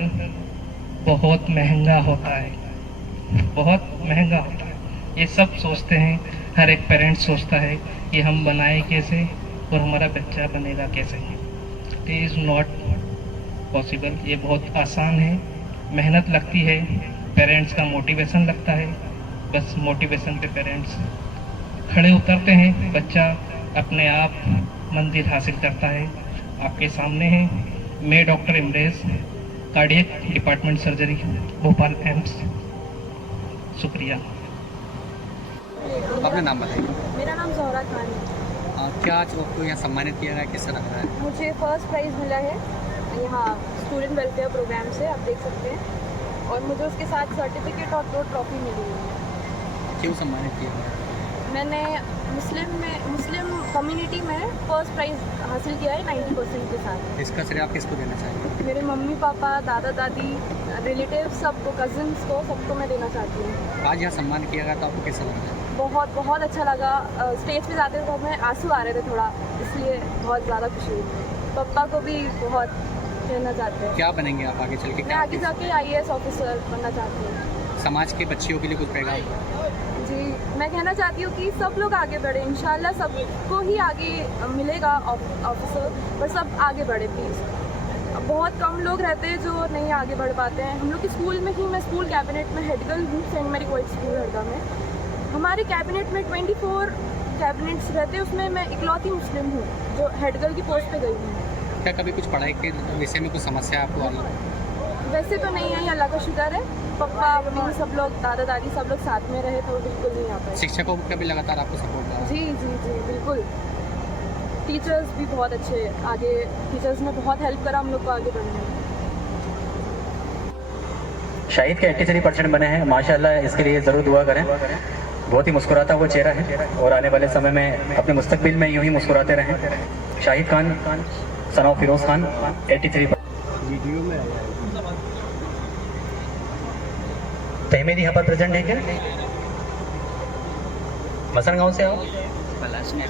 बहुत महंगा होता है, बहुत महंगा होता है। ये सब सोचते हैं, हर एक पेरेंट्स सोचता है कि हम बनाए कैसे और हमारा बच्चा बनेगा कैसे। It is not possible. ये बहुत आसान है, मेहनत लगती है, पेरेंट्स का मोटिवेशन लगता है। बस मोटिवेशन पे पेरेंट्स खड़े उतरते हैं, बच्चा अपने आप मंजिल हासिल करता है। आपके सामने है मैं डॉक्टर इमरेज, cardiac department surgery, Bhopal AIIMS. शुक्रिया। अपना नाम बताइए। मेरा नाम जोहरा खान है। क्या आज आपको यहाँ सम्मानित किया गया, किस तरह है? मुझे फर्स्ट प्राइज़ मिला है यहाँ स्टूडेंट वेलफेयर प्रोग्राम से, आप देख सकते हैं, और मुझे उसके साथ सर्टिफिकेट और 2 ट्रॉफी मिली हुई है। क्यों सम्मानित किया गया? मैंने मुस्लिम कम्युनिटी में फर्स्ट प्राइज़ हासिल किया है 90% के साथ। इसका श्रेय आप किसको देना चाहेंगे? मेरे मम्मी पापा, दादा दादी, रिलेटिव्स, सबको, कज़न्स को, सबको मैं देना चाहती हूँ। आज यहाँ सम्मान किया गया, तो आपको कैसा लगा? बहुत बहुत अच्छा लगा। स्टेज पे जाते तो हमें आंसू आ रहे थे थोड़ा, इसलिए बहुत ज़्यादा खुशी हुई। पापा को भी बहुत कहना चाहते हैं। क्या बनेंगे आप आगे चल के? मैं आगे जाके IAS ऑफिसर बनना चाहती हूँ। समाज के बच्चियों के लिए कुछ पैगाम? जी, मैं कहना चाहती हूँ कि सब लोग आगे बढ़े, इंशाल्लाह सबको ही आगे मिलेगा ऑफिसर, पर सब आगे बढ़े प्लीज़। बहुत कम लोग रहते हैं जो नहीं आगे बढ़ पाते हैं। हम लोग के स्कूल में ही, मैं स्कूल कैबिनेट में हेड गर्ल हूँ, Saint Mary coed school Harda में। हमारे कैबिनेट में 24 कैबिनेट्स रहते हैं, उसमें मैं इकलौती मुस्लिम हूँ जो हेड गर्ल की पोस्ट पे गई हूँ। क्या कभी कुछ पढ़ाई के विषय में कुछ समस्या आपको आई? वैसे तो नहीं आई, अल्लाह का शुक्र है। पापा मम्मी सब लोग, दादा दादी सब लोग साथ में रहे तो बिल्कुल नहीं आ पाए। शिक्षकों का भी लगातार आपको सपोर्ट कर रहा है? जी जी जी बिल्कुल। टीचर्स भी बहुत अच्छे, आगे टीचर्स ने बहुत हेल्प करा हम लोग को आगे बढ़ने में। शाहिद के 83% बने हैं माशाल्लाह, इसके लिए ज़रूर दुआ करें। बहुत ही मुस्कुराता हुआ चेहरा है और आने वाले समय में अपने मुस्तकबिल में यूं ही मुस्कुराते रहें। Shahid Khan son of Firoz Khan 83। Video में तहमीद यहाँ पर प्रेजेंट है क्या? मसन गाँव से आओ? पलास में।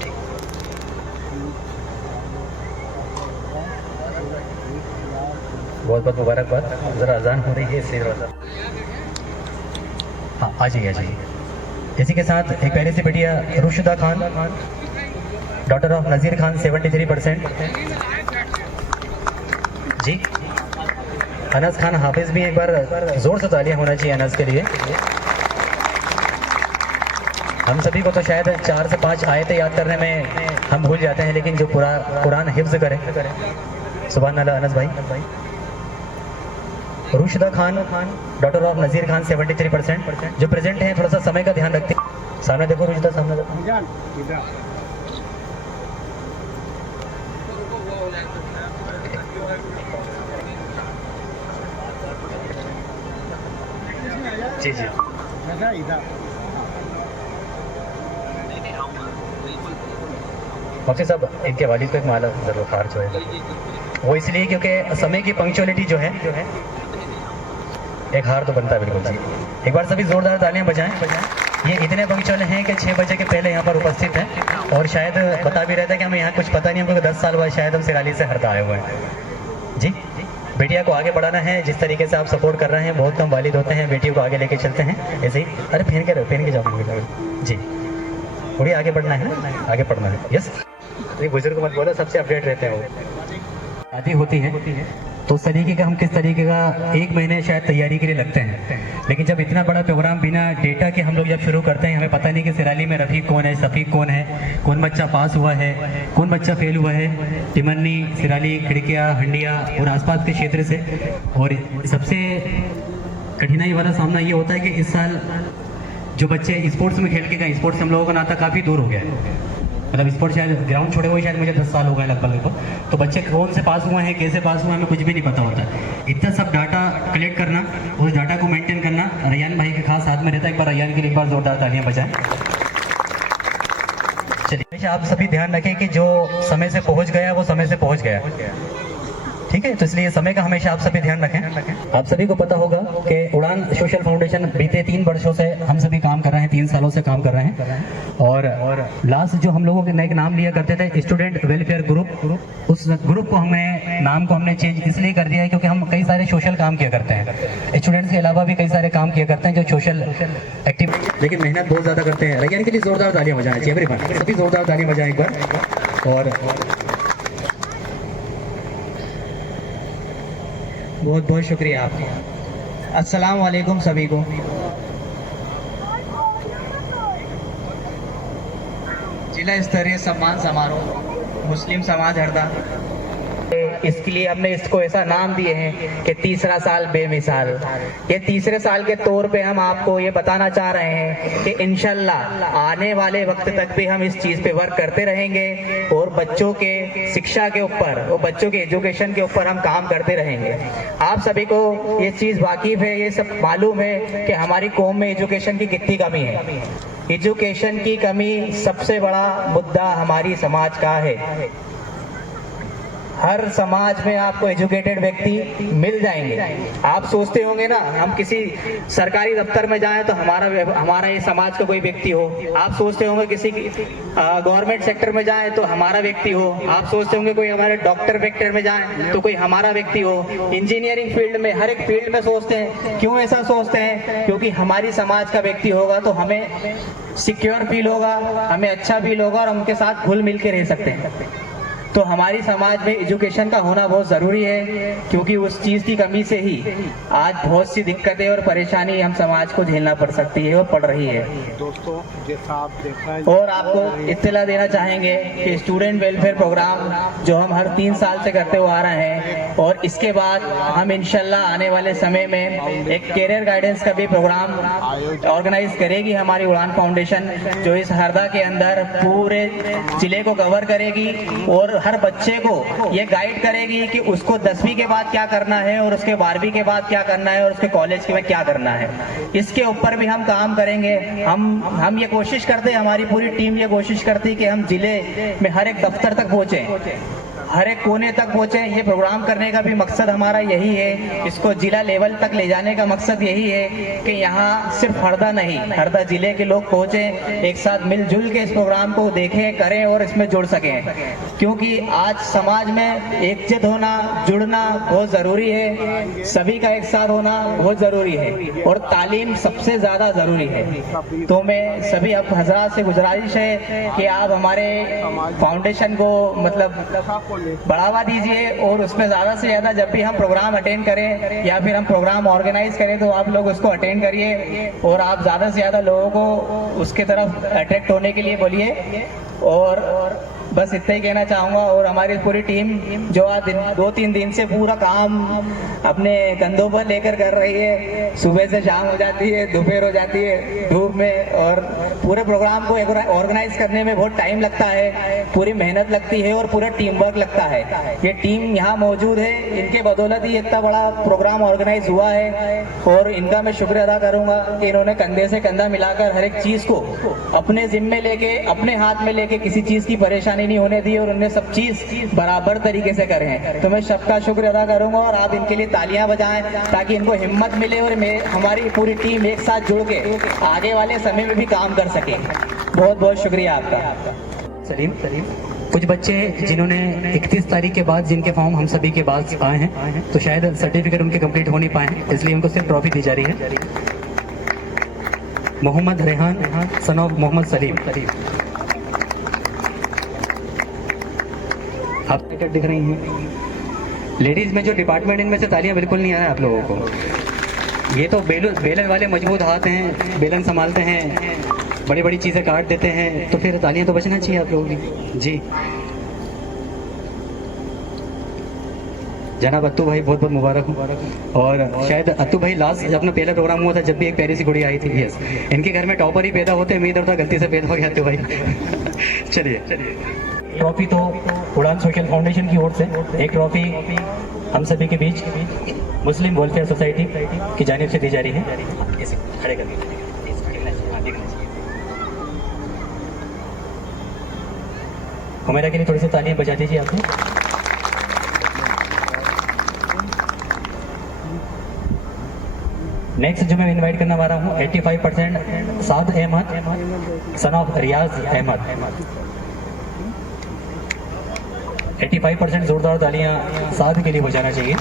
ठीक। बहुत बहुत मुबारकबाद। ज़रा अजान हो रही है इससे हाँ आ जाइए। इसी के साथ एक प्यारी सी बेटिया रुशिदा खान, डॉटर ऑफ नज़ीर खान 73% जी। अनस खान हाफिज भी, एक बार जोर से तालियां होना चाहिए अनस के लिए। हम सभी को तो शायद 4 से 5 आयतें याद करने में हम भूल जाते हैं, लेकिन जो पूरा कुरान हिफ्ज करे, सुभान अल्लाह। अनस भाई। रुशिदा खान, डॉटर ऑफ नज़ीर खान 73% जो प्रेजेंट हैं, थोड़ा सा समय का ध्यान रखते हैं। सामने देखो रुशिदा, सामने देखो। जी जी मुफ्ती साहब, इनके वालिद को एक माला जरूर हार जो है वो इसलिए क्योंकि समय की पंक्चुअलिटी जो है एक हार तो बनता है बिल्कुल जी। एक बार सभी जोरदार तालियां बजाएं। ये इतने पंक्चुअल हैं कि 6 बजे के पहले यहाँ पर उपस्थित हैं और शायद बता भी रहता है कि हमें यहाँ कुछ पता नहीं, हमको 10 साल बाद शायद हम सिराली से हरदा आए हुए हैं जी। बेटिया को आगे बढ़ाना है, जिस तरीके से आप सपोर्ट कर रहे हैं, बहुत कम वालिद होते हैं बेटियों को आगे लेके चलते हैं ऐसे ही। अरे पहन के जाओ जी, थोड़ी आगे बढ़ना है ना, आगे पढ़ना है। यस, बुजुर्ग मत बोलो, सबसे अपडेट रहते हैं वो। शादी होती है तो उस तरीके का हम किस तरीके का 1 महीने शायद तैयारी के लिए लगते हैं, लेकिन जब इतना बड़ा प्रोग्राम बिना डेटा के हम लोग जब शुरू करते हैं, हमें पता नहीं कि सिराली में रफ़ीक कौन है, शफीक कौन है, कौन बच्चा पास हुआ है, कौन बच्चा फेल हुआ है, तिमन्नी, सिराली, खिड़किया, हंडिया और आसपास के क्षेत्र से। और सबसे कठिनाई वाला सामना ये होता है कि इस साल जो बच्चे स्पोर्ट्स में खेल के गए, स्पोर्ट्स हम लोगों का नाता काफ़ी दूर हो गया है, मतलब स्पोर्ट्स शायद ग्राउंड छोड़े हुए शायद मुझे 10 साल हो गए लगभग। तो बच्चे कौन से पास हुए हैं, कैसे पास हुए हैं, हमें कुछ भी नहीं पता होता। इतना सब डाटा कलेक्ट करना, उस डाटा को मेंटेन करना रैयान भाई के खास हाथ में रहता है। एक बार रैयान के लिए एक बार जोरदार तालियां बजाएं। चलिए, आप सभी ध्यान रखें कि जो समय से पहुंच गया वो समय से पहुंच गया, ठीक है? तो इसलिए समय का हमेशा आप सभी ध्यान रखें। आप सभी को पता होगा कि उड़ान सोशल फाउंडेशन बीते 3 वर्षों से हम सभी काम कर रहे हैं, 3 सालों से काम कर रहे हैं। और लास्ट जो हम लोगों के नए नाम लिया करते थे स्टूडेंट वेलफेयर ग्रुप, उस ग्रुप को हमने चेंज इसलिए कर दिया है क्योंकि हम कई सारे सोशल काम किया करते हैं। स्टूडेंट्स के अलावा भी कई सारे काम किया करते हैं जो सोशल एक्टिविटी, लेकिन मेहनत बहुत ज़्यादा करते हैं। रैयान के लिए जोरदार तालियां बजाएं चाहिए एवरीवन, सभी जोरदार तालियां बजाएं एक बार। और बहुत बहुत शुक्रिया आपका। अस्सलाम वालेकुम सभी को। जिला स्तरीय सम्मान समारोह मुस्लिम समाज हरदा, इसके लिए हमने इसको ऐसा नाम दिए हैं कि तीसरा साल बेमिसाल। ये तीसरे साल के तौर पे हम आपको ये बताना चाह रहे हैं कि इंशाल्लाह आने वाले वक्त तक भी हम इस चीज़ पे वर्क करते रहेंगे और बच्चों के शिक्षा के ऊपर और बच्चों के एजुकेशन के ऊपर हम काम करते रहेंगे। आप सभी को ये चीज़ वाकिफ है, ये सब मालूम है कि हमारी कौम में एजुकेशन की कितनी कमी है। एजुकेशन की कमी सबसे बड़ा मुद्दा हमारी समाज का है। हर समाज में आपको एजुकेटेड व्यक्ति मिल जाएंगे। आप सोचते होंगे ना, हम किसी सरकारी दफ्तर में जाएं तो हमारा ये समाज का कोई व्यक्ति हो। आप सोचते होंगे किसी गवर्नमेंट सेक्टर में जाएं तो हमारा व्यक्ति हो। आप सोचते होंगे कोई हमारे डॉक्टर सेक्टर में जाएं तो कोई हमारा व्यक्ति हो। इंजीनियरिंग फील्ड में, हर एक फील्ड में सोचते हैं। क्यों ऐसा सोचते हैं? क्योंकि हमारी समाज का व्यक्ति होगा तो हमें सिक्योर फील होगा, हमें अच्छा फील होगा और हम उनके साथ घुल मिल के रह सकते हैं। तो हमारी समाज में एजुकेशन का होना बहुत ज़रूरी है, क्योंकि उस चीज़ की कमी से ही आज बहुत सी दिक्कतें और परेशानी हम समाज को झेलना पड़ सकती है और पड़ रही है। दोस्तों जैसा आप देख रहे हैं, और आपको इत्तला देना चाहेंगे कि स्टूडेंट वेलफेयर प्रोग्राम जो हम हर 3 साल से करते हुए आ रहे हैं, और इसके बाद हम इंशाल्लाह आने वाले समय में एक कैरियर गाइडेंस का भी प्रोग्राम ऑर्गेनाइज करेगी हमारी उड़ान फाउंडेशन, जो इस हरदा के अंदर पूरे जिले को कवर करेगी और हर बच्चे को ये गाइड करेगी कि उसको 10वीं के बाद क्या करना है और उसके 12वीं के बाद क्या करना है और उसके कॉलेज में क्या करना है। इसके ऊपर भी हम काम करेंगे। हम ये कोशिश करते हैं, हमारी पूरी टीम ये कोशिश करती है कि हम जिले में हर एक दफ्तर तक पहुंचे, हर एक कोने तक पहुंचे। ये प्रोग्राम करने का भी मकसद हमारा यही है, इसको जिला लेवल तक ले जाने का मकसद यही है कि यहाँ सिर्फ हरदा नहीं, हरदा जिले के लोग पहुंचे, एक साथ मिलजुल के इस प्रोग्राम को देखें, करें और इसमें जुड़ सकें। क्योंकि आज समाज में एकजुट होना, जुड़ना बहुत ज़रूरी है, सभी का एक साथ होना बहुत ज़रूरी है और तालीम सबसे ज़्यादा ज़रूरी है। तो मैं सभी आप हजरात से गुजारिश है कि आप हमारे फाउंडेशन को मतलब बढ़ावा दीजिए और उसमें ज़्यादा से ज़्यादा जब भी हम प्रोग्राम अटेंड करें या फिर हम प्रोग्राम ऑर्गेनाइज करें तो आप लोग उसको अटेंड करिए और आप ज़्यादा से ज़्यादा लोगों को उसके तरफ अट्रैक्ट होने के लिए बोलिए। और बस इतना ही कहना चाहूँगा। और हमारी पूरी टीम जो आज 2-3 दिन से पूरा काम अपने कंधों पर लेकर कर रही है, सुबह से शाम हो जाती है, दोपहर हो जाती है धूप में, और पूरे प्रोग्राम को ऑर्गेनाइज करने में बहुत टाइम लगता है, पूरी मेहनत लगती है और पूरा टीम वर्क लगता है। ये टीम यहाँ मौजूद है, इनके बदौलत ही इतना बड़ा प्रोग्राम ऑर्गेनाइज हुआ है और इनका मैं शुक्र अदा करूँगा कि इन्होंने कंधे से कंधा मिलाकर हर एक चीज़ को अपने जिम्मे लेके, अपने हाथ में लेके किसी चीज़ की परेशानी नहीं होने दी और उन्हें सब चीज बराबर तरीके से करे हैं। तो मैं सबका शुक्र अदा करूंगा और आप इनके लिए तालियां बजाएं ताकि इनको हिम्मत मिले और हमारी पूरी टीम एक साथ जुड़ के आगे वाले समय में भी काम कर सके। बहुत बहुत शुक्रिया आपका। सलीम कुछ बच्चे जिन्होंने 31 तारीख के बाद जिनके फॉर्म हम सभी के पास आए हैं तो शायद सर्टिफिकेट उनके कंप्लीट हो नहीं पाए, इसलिए उनको सिर्फ ट्रॉफी दी जा रही है। मोहम्मद रेहान सन ऑफ मोहम्मद सलीम, आप टिकट दिख रही हैं। लेडीज में जो डिपार्टमेंट, इनमें से तालियां बिल्कुल नहीं आ रहा है आप लोगों को। ये तो बेलन वाले मजबूत हाथ हैं, बेलन संभालते हैं, बड़ी बड़ी चीज़ें काट देते हैं, तो फिर तालियां तो बचना चाहिए आप लोगों की। जी जनाब अत्तू भाई बहुत बहुत मुबारक। और शायद अत्तू भाई लास्ट जब अपना पहला प्रोग्राम हुआ था जब भी एक प्यारी सी गुड़ी आई थी। यस, इनके घर में टॉपर ही पैदा होते, मैं इधर था गलती से पैदा हो गया अत्तू भाई। चलिए, ट्रॉफी तो उड़ान सोशल फाउंडेशन की ओर से, एक ट्रॉफी हम सभी के बीच मुस्लिम वेलफेयर सोसाइटी की जानिब से दी जा रही है। इसे खड़े कर हमारा के लिए थोड़ी सी तालियां बजा दीजिए आप लोग। नेक्स्ट जो मैं इनवाइट करना वाला हूँ 85% साद अहमद सन ऑफ रियाज अहमद। 85% जोरदार तालियां साद के लिए बजाना चाहिए।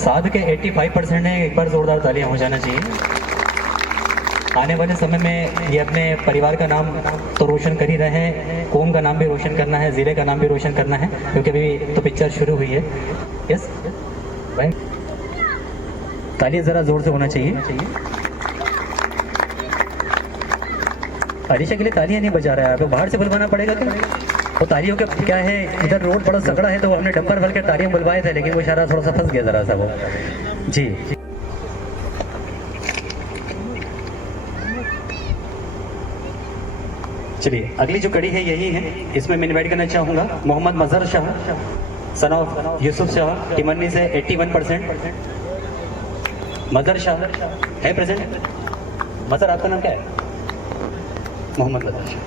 साद के 85% है, एक बार जोरदार तालियां हो जाना चाहिए। आने वाले समय में ये अपने परिवार का नाम तो रोशन कर ही रहे हैं, कौम का नाम भी रोशन करना है, ज़िले का नाम भी रोशन करना है, क्योंकि अभी तो पिक्चर शुरू हुई है। यस भाई, तालियां ज़रा ज़ोर से होना चाहिए। अलीशा के लिए तालियां नहीं बजा रहा है, आपको बाहर से बुलवाना पड़ेगा क्या? वो तालियों का क्या है, इधर रोड बड़ा सकड़ा है तो हमने डंपर भर के तालियां बुलवाए थे, लेकिन वो इशारा थोड़ा सा फंस गया ज़रा सा वो। जी चलिए अगली जो कड़ी है यही है, इसमें मैं इन्वाइट करना चाहूँगा मोहम्मद मजहर शाह, सन ऑफ यूसुफ शाह, टिमन्नी से 81%। मजहर शाह है प्रेजेंट? मजहर आपका नाम क्या है? मोहम्मद मजहर शाह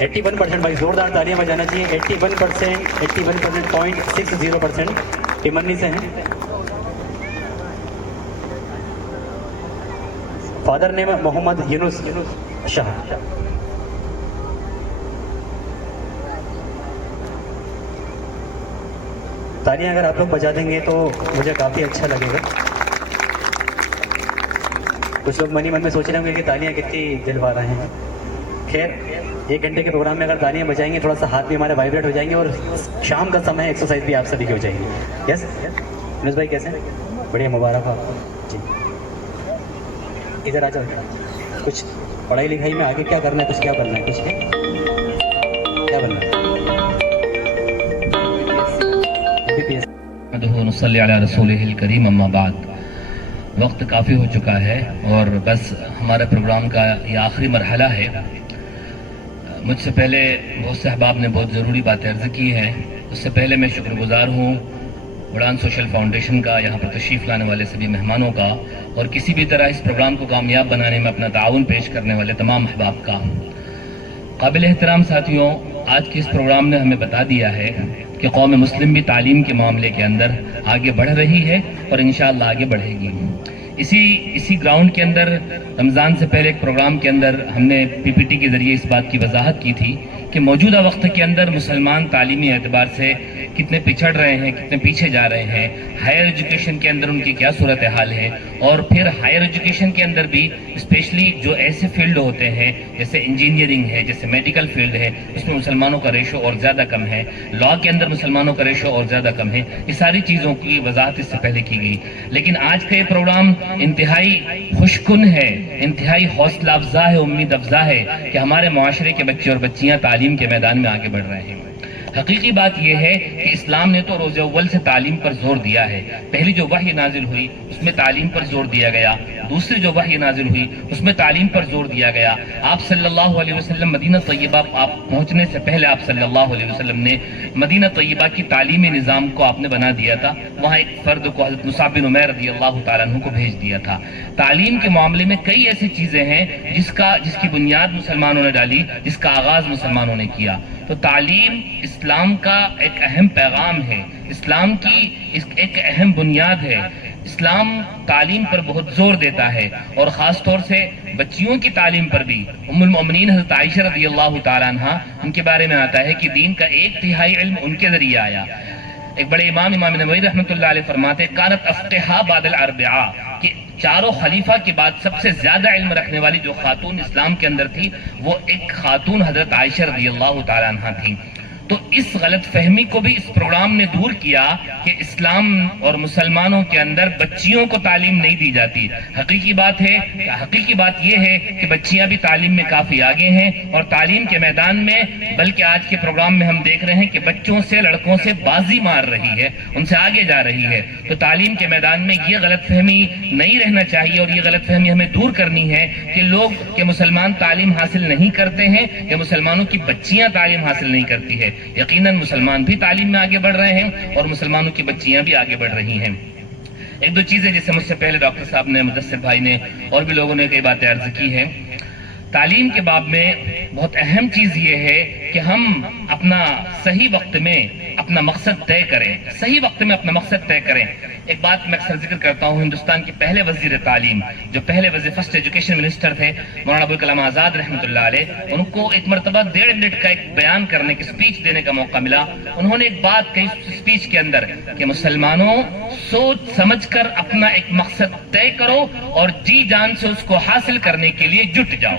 81%। भाई जोरदार तालियां बजाना चाहिए। 81%, 0.60% टिमन्नी से हैं। Father name Mohammad Yunus Shah. तालियां अगर आप लोग बजा देंगे तो मुझे काफ़ी अच्छा लगेगा। कुछ लोग मनी मन में सोच रहे होंगे कि तालियां कितनी दिलवा रहे हैं। खैर 1 घंटे के प्रोग्राम में अगर तालियां बजाएंगे थोड़ा सा हाथ भी हमारे वाइब्रेट हो जाएंगे और शाम का समय एक्सरसाइज भी आप सभी की हो जाएगी। यस यूनुस भाई कैसे हैं? बढ़िया, मुबारक हो आपको जी। इधर आ जाओ। कुछ पढ़ाई लिखाई में आगे क्या करना है? कुछ क्या बनना है? कुछ क्या बनना है? नसल्ली अला रसूलिहिल करीम, अम्मा बाद। वक्त काफ़ी हो चुका है और बस हमारे प्रोग्राम का ये आखिरी मरहला है। मुझसे पहले बहुत से अहबाब ने बहुत ज़रूरी बातें अर्ज़ की हैं। उससे पहले मैं शुक्रगुज़ार हूँ उड़ान सोशल फाउंडेशन का, यहाँ पर तशरीफ़ लाने वाले सभी मेहमानों का, और किसी भी तरह इस प्रोग्राम को कामयाब बनाने में अपना ताउन पेश करने वाले तमाम अहबाब का। काबिल एहतराम साथियों, आज के इस प्रोग्राम ने हमें बता दिया है कि कौम मुस्लिम भी तालीम के मामले के अंदर आगे बढ़ रही है और इंशाअल्लाह आगे बढ़ेगी। इसी ग्राउंड के अंदर रमज़ान से पहले एक प्रोग्राम के अंदर हमने पीपीटी के ज़रिए इस बात की वजाहत की थी कि मौजूदा वक्त के अंदर मुसलमान तालीमी एतबार से कितने पिछड़ रहे हैं, कितने पीछे जा रहे हैं, हायर एजुकेशन के अंदर उनकी क्या सूरत हाल है, और फिर हायर एजुकेशन के अंदर भी स्पेशली जो ऐसे फील्ड होते हैं जैसे इंजीनियरिंग है, जैसे मेडिकल फील्ड है, उसमें मुसलमानों का रेशो और ज़्यादा कम है, लॉ के अंदर मुसलमानों का रेशो और ज़्यादा कम है। ये सारी चीज़ों की वजाहत इससे पहले की गई, लेकिन आज का ये प्रोग्राम इंतहाई खुशकुन है, इंतहाई हौसला अफजा है, उम्मीद अफजा है कि हमारे माशरे के बच्चे और बच्चियाँ तालीम के मैदान में आगे बढ़ रहे हैं। हकीकी बात यह है कि इस्लाम ने तो रोज़े अव्वल से तालीम पर जोर दिया है। पहली जो वही नाजिल हुई उसमें तालीम पर जोर दिया गया, दूसरी जो वही नाजिल हुई उसमें तालीम पर जोर दिया गया। आप सल्लल्लाहु अलैहि वसल्लम मदीना तय्यबा आप पहुंचने से पहले आप सल्लल्लाहु अलैहि वसल्लम ने मदीना तय्यबा की तालीमी निज़ाम को आपने बना दिया था। वहाँ एक फ़र्द को हज़रत मुसाब बिन उमैर रज़ियल्लाहु ताला अन्हु को भेज दिया था। तालीम के मामले में कई ऐसी चीज़ें हैं जिसकी बुनियाद मुसलमानों ने डाली, जिसका आगाज़ मुसलमानों ने किया। तो तालीम इस्लाम का एक अहम पैगाम है, इस्लाम की एक अहम बुनियाद है। इस्लाम तालीम पर बहुत जोर देता है और ख़ास तौर से बच्चियों की तालीम पर भी। उम्मुल मोमिनीन हज़रत आयशा रज़ियल्लाहु ताला अन्हा, उनके बारे में आता है कि दीन का 1/3 इल्म उनके ज़रिए आया। एक बड़े इमाम नववी रहमतुल्लाह अलैह फरमाते कानत अफ्तिहा बादल अरबिआ, कि चारों खलीफा के बाद सबसे ज्यादा इल्म रखने वाली जो खातून इस्लाम के अंदर थी वो एक खातून हजरत आयशा रज़ियल्लाहु ताला अन्हा थी। तो इस गलत फहमी को भी इस प्रोग्राम ने दूर किया कि इस्लाम और मुसलमानों के अंदर बच्चियों को तालीम नहीं दी जाती। हकीकी बात यह है कि बच्चियां भी तालीम में काफी आगे हैं और तालीम के मैदान में, बल्कि आज के प्रोग्राम में हम देख रहे हैं कि बच्चों से, लड़कों से बाजी मार रही है, उनसे आगे जा रही है। तो तालीम के मैदान में ये गलत फहमी नहीं रहना चाहिए और ये गलत फहमी हमें दूर करनी है कि लोग के मुसलमान तालीम हासिल नहीं करते हैं या मुसलमानों की बच्चियां तालीम हासिल नहीं करती है। यकीनन मुसलमान भी तालीम में आगे बढ़ रहे हैं और मुसलमानों की बच्चियां भी आगे बढ़ रही हैं। एक दो चीजें जैसे मुझसे पहले डॉक्टर साहब ने, मुदस्सिर भाई ने और भी लोगों ने कई बातें अर्ज की हैं। तालीम के बाब में बहुत अहम चीज ये है कि हम अपना सही वक्त में अपना मकसद तय करें, सही वक्त में अपना मकसद तय करें। एक बात मैं अक्सर जिक्र करता हूँ, हिंदुस्तान के पहले वजीर तालीम, जो पहले फर्स्ट एजुकेशन मिनिस्टर थे, मौलाना अबुल कलाम आजाद रहमतुल्लाह अलैह, उनको एक मरतबा 1.5 मिनट का एक बयान करने की, स्पीच देने का मौका मिला। उन्होंने एक बात कही स्पीच के अंदर कि मुसलमानों, सोच समझकर अपना एक मकसद तय करो और जी जान से उसको हासिल करने के लिए जुट जाओ।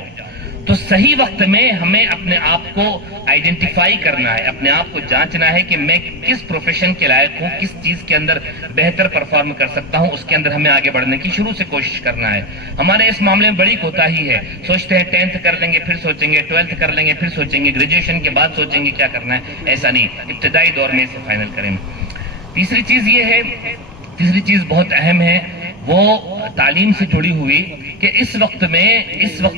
तो सही वक्त में हमें अपने आप को आइडेंटिफाई करना है, अपने आप को जांचना है कि मैं किस प्रोफेशन के लायक हूँ, किस चीज के अंदर बेहतर परफॉर्म कर सकता हूँ, उसके अंदर हमें आगे बढ़ने की शुरू से कोशिश करना है। हमारे इस मामले में बड़ी कोताही है, सोचते हैं 10th कर लेंगे फिर सोचेंगे, 12th कर लेंगे फिर सोचेंगे, ग्रेजुएशन के बाद सोचेंगे क्या करना है। ऐसा नहीं, इब्तिदाई दौर में इसे फाइनल करें। तीसरी चीज ये है तीसरी चीज बहुत अहम है वो तालीम से जुड़ी हुई कि इस वक्त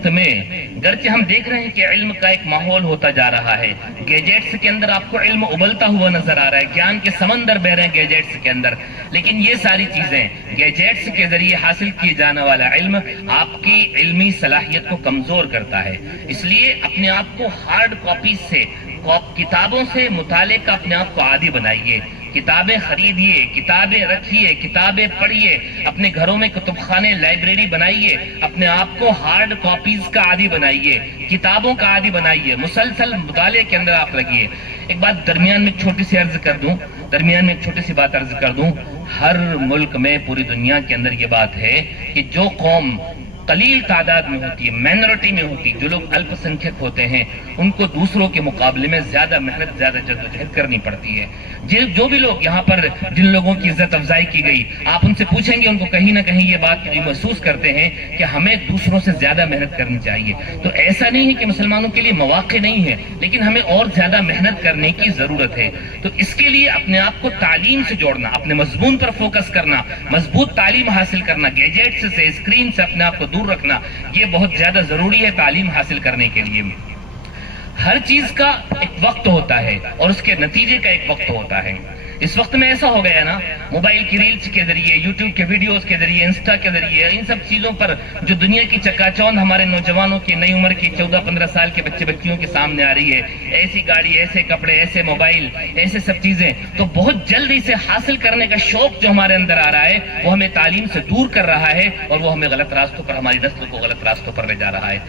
में गर्चे हम देख रहे हैं कि इल्म का एक माहौल होता जा रहा है। गैजेट्स के अंदर आपको इल्म उबलता हुआ नजर आ रहा है, ज्ञान के समंदर बह रहे हैं गैजेट्स के अंदर। लेकिन ये सारी चीजें गैजेट्स के जरिए हासिल किए जाने वाला इल्म आपकी इल्मी सलाहियत को कमजोर करता है। इसलिए अपने आप को हार्ड कॉपी से, किताबों से मुताले का अपने आप को आदी बनाइए। किताबें खरीदिए, किताबें रखिए, किताबें पढ़िए, अपने घरों में कुतुबखाने, लाइब्रेरी बनाइए, अपने आप को हार्ड कॉपीज का आदी बनाइए, किताबों का आदी बनाइए, मुसलसल मुताले के अंदर आप लगिए। एक बात दरमियान में छोटी सी अर्ज कर दूं, हर मुल्क में, पूरी दुनिया के अंदर ये बात है कि जो कौम कलील तादाद में होती है, माइनॉरिटी में होती है, जो लोग अल्पसंख्यक होते हैं, उनको दूसरों के मुकाबले में ज्यादा मेहनत, ज्यादा जद्दोजहद करनी पड़ती है। जो भी लोग यहाँ पर, जिन लोगों की इज्जत अफजाई की गई, आप उनसे पूछेंगे, उनको कहीं ना कहीं ये बात महसूस करते हैं कि हमें दूसरों से ज्यादा मेहनत करनी चाहिए। तो ऐसा नहीं है कि मुसलमानों के लिए मौके नहीं है, लेकिन हमें और ज्यादा मेहनत करने की जरूरत है। तो इसके लिए अपने आप को तालीम से जोड़ना, अपने मजमून पर फोकस करना, मजबूत तालीम हासिल करना, गैजेट्स से, स्क्रीन से अपने आप को दूर रखना, ये बहुत ज्यादा जरूरी है तालीम हासिल करने के लिए। हर चीज का एक वक्त होता है और उसके नतीजे का एक वक्त होता है। इस वक्त में ऐसा हो गया ना, मोबाइल की रील्स के जरिए, यूट्यूब के वीडियोस के जरिए, इंस्टा के जरिए, इन सब चीजों पर जो दुनिया की चकाचौंध हमारे नौजवानों की, नई उम्र की 14-15 साल के बच्चियों के सामने आ रही है, ऐसी गाड़ी, ऐसे कपड़े, ऐसे मोबाइल, ऐसे सब चीजें, तो बहुत जल्दी से हासिल करने का शौक जो हमारे अंदर आ रहा है, वो हमें तालीम से दूर कर रहा है और वो हमें गलत रास्तों पर, हमारी नस्ल को गलत रास्तों पर ले जा रहा है।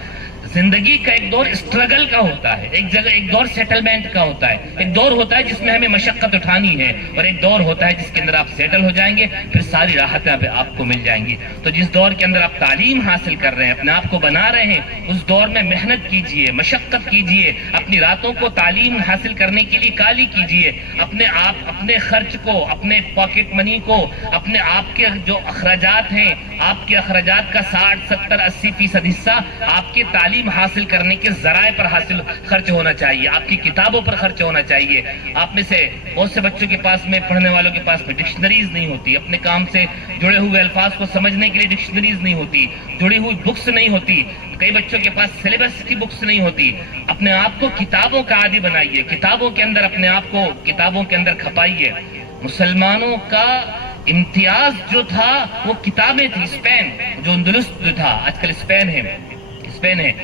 जिंदगी का एक दौर स्ट्रगल का होता है, एक दौर सेटलमेंट का होता है, एक दौर होता है जिसमें हमें मशक्कत उठानी है, और एक दौर होता है जिसके अंदर आप सेटल हो जाएंगे, फिर सारी राहतें आपको मिल जाएंगी। तो जिस दौर के अंदर आप तालीम हासिल कर रहे हैं, अपने आप को बना रहे हैं, उस दौर में मेहनत कीजिए, मशक्कत कीजिए, अपनी रातों को तालीम हासिल करने के लिए काली कीजिए, अपने खर्च को, अपने पॉकेट मनी को, अपने आपके जो अखराजात हैं, आपके अखराजात का 60, 70, 80% हिस्सा आपके तालीम हासिल करने के जराए पर खर्च होना चाहिए, आपकी किताबों पर खर्च होना चाहिए। आप में से बहुत से बच्चों के पास में, पढ़ने वालों के पास में डिक्शनरीज नहीं होती, अपने काम से जुड़े हुए अल्फाज को समझने के लिए डिक्शनरीज नहीं होती, जुड़ी हुई बुक्स नहीं होती, कई बच्चों के पास सिलेबस की बुक्स नहीं होती। अपने आप को किताबों का आदी बनाइए, किताबों के अंदर अपने आप को किताबों के अंदर खपाइए। मुसलमानों का इम्तियाज जो था वो किताबें थी। स्पेन जो अंदलुस जो था, आजकल स्पेन है,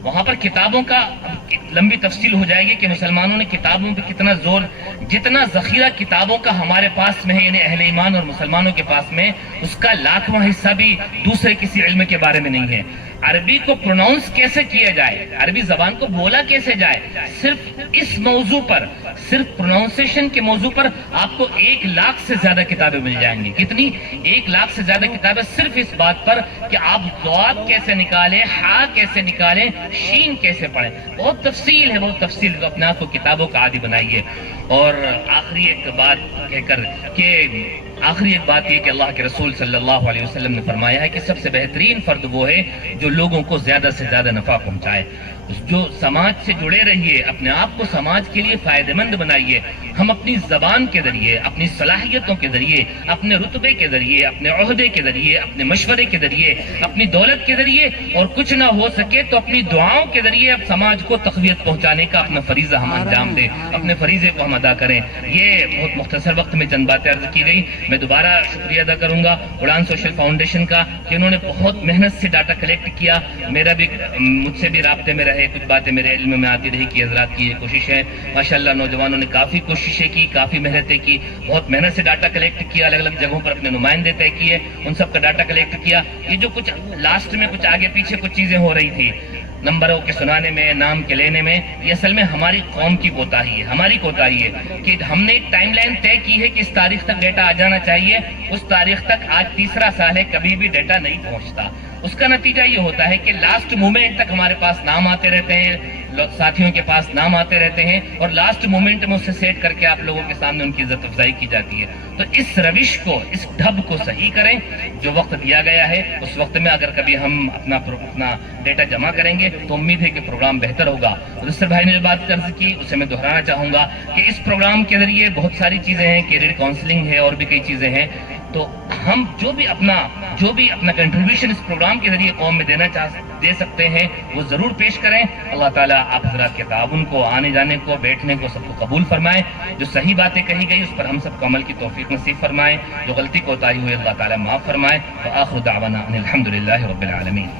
वहां पर किताबों का लंबी तफसील हो जाएगी कि मुसलमानों ने किताबों पे कितना जोर, जितना जखीरा किताबों का हमारे पास में है, यानी अहले ईमान और मुसलमानों के पास में, उसका लाखवां हिस्सा भी दूसरे किसी इल्म के बारे में नहीं है। अरबी को प्रोनाउंस कैसे किया जाए, अरबी जबान को बोला कैसे जाए, सिर्फ इस मौजू पर, सिर्फ प्रोनाउंसिएशन के मौजू पर आपको 1 लाख से ज्यादा किताबें मिल जाएंगी। कितनी? 1 लाख से ज्यादा किताबें सिर्फ इस बात पर कि आप ज़ात कैसे निकालें, हा कैसे निकालें, शीन कैसे पढ़ें। बहुत तफसील है, बहुत तफसील। तो अपने आप को किताबों का आदी बनाइए। और आखिरी एक बात ये कि अल्लाह के रसूल सल्लल्लाहु अलैहि वसल्लम ने फरमाया है कि सबसे बेहतरीन फर्द वो है जो लोगों को ज्यादा से ज्यादा नफा पहुंचाए। जो समाज से जुड़े रहिए, अपने आप को समाज के लिए फायदेमंद बनाइए। हम अपनी जबान के जरिए, अपनी सलाहियतों के जरिए, अपने रुतबे के जरिए, अपने ओहदे के जरिए, अपने मशवरे के जरिए, अपनी दौलत के जरिए, और कुछ ना हो सके तो अपनी दुआओं के जरिए अब समाज को तक़वियत पहुंचाने का अपना फरीजा हम अंजाम दें, अपने फरीजे को हम अदा करें। ये बहुत मुख्तसर वक्त में चंद बातें अर्ज की गई। मैं दोबारा शुक्रिया अदा करूंगा उड़ान सोशल फाउंडेशन का कि उन्होंने बहुत मेहनत से डाटा कलेक्ट किया। मेरा भी, मुझसे भी राब्ते में रहे, कुछ बातें मेरे इल्म में आती रही कि हजरात की ये कोशिश है। माशाल्लाह नौजवानों ने काफी कोशिशें की, काफी मेहनतें की, बहुत मेहनत से डाटा कलेक्ट किया, अलग अलग जगहों पर अपने नुमाइंदे तय किए, उन सब का डाटा कलेक्ट किया। ये जो कुछ लास्ट में कुछ आगे पीछे कुछ चीजें हो रही थी नंबरों के सुनाने में, नाम के लेने में, ये असल में हमारी कौम की कोताही है, हमारी कोताही है कि हमने एक टाइमलाइन तय की है कि इस तारीख तक डेटा आ जाना चाहिए। उस तारीख तक आज 3रा साल है, कभी भी डेटा नहीं पहुंचता। उसका नतीजा ये होता है कि लास्ट मोमेंट तक हमारे पास नाम आते रहते हैं, साथियों के पास नाम आते रहते हैं, और लास्ट मोमेंट में उससे सेट करके आप लोगों के सामने उनकी इज्जत अफजाई की जाती है। तो इस रविश को, इस ढब को सही करें। जो वक्त दिया गया है उस वक्त में अगर कभी हम अपना डेटा जमा करेंगे तो उम्मीद है कि प्रोग्राम बेहतर होगा। मुदस्सिर भाई ने जो बात अर्ज की उसे मैं दोहराना चाहूंगा कि इस प्रोग्राम के जरिए बहुत सारी चीजें हैं, कैरियर काउंसलिंग है और भी कई चीजें हैं। तो हम जो भी अपना कंट्रीब्यूशन इस प्रोग्राम के जरिए कौम में दे सकते हैं वो जरूर पेश करें। अल्लाह ताला आप हज़रात के ताउन को, आने जाने को, बैठने को सबको कबूल फरमाए। जो सही बातें कही गई उस पर हम सबको अमल की तौफीक नसीब फरमाए। जो गलती कोताही हुई अल्लाह ताला माफ़ फरमाए। व आखिर दावाना अनिल हम्दुलिल्लाहि रब्बिल आलमीन।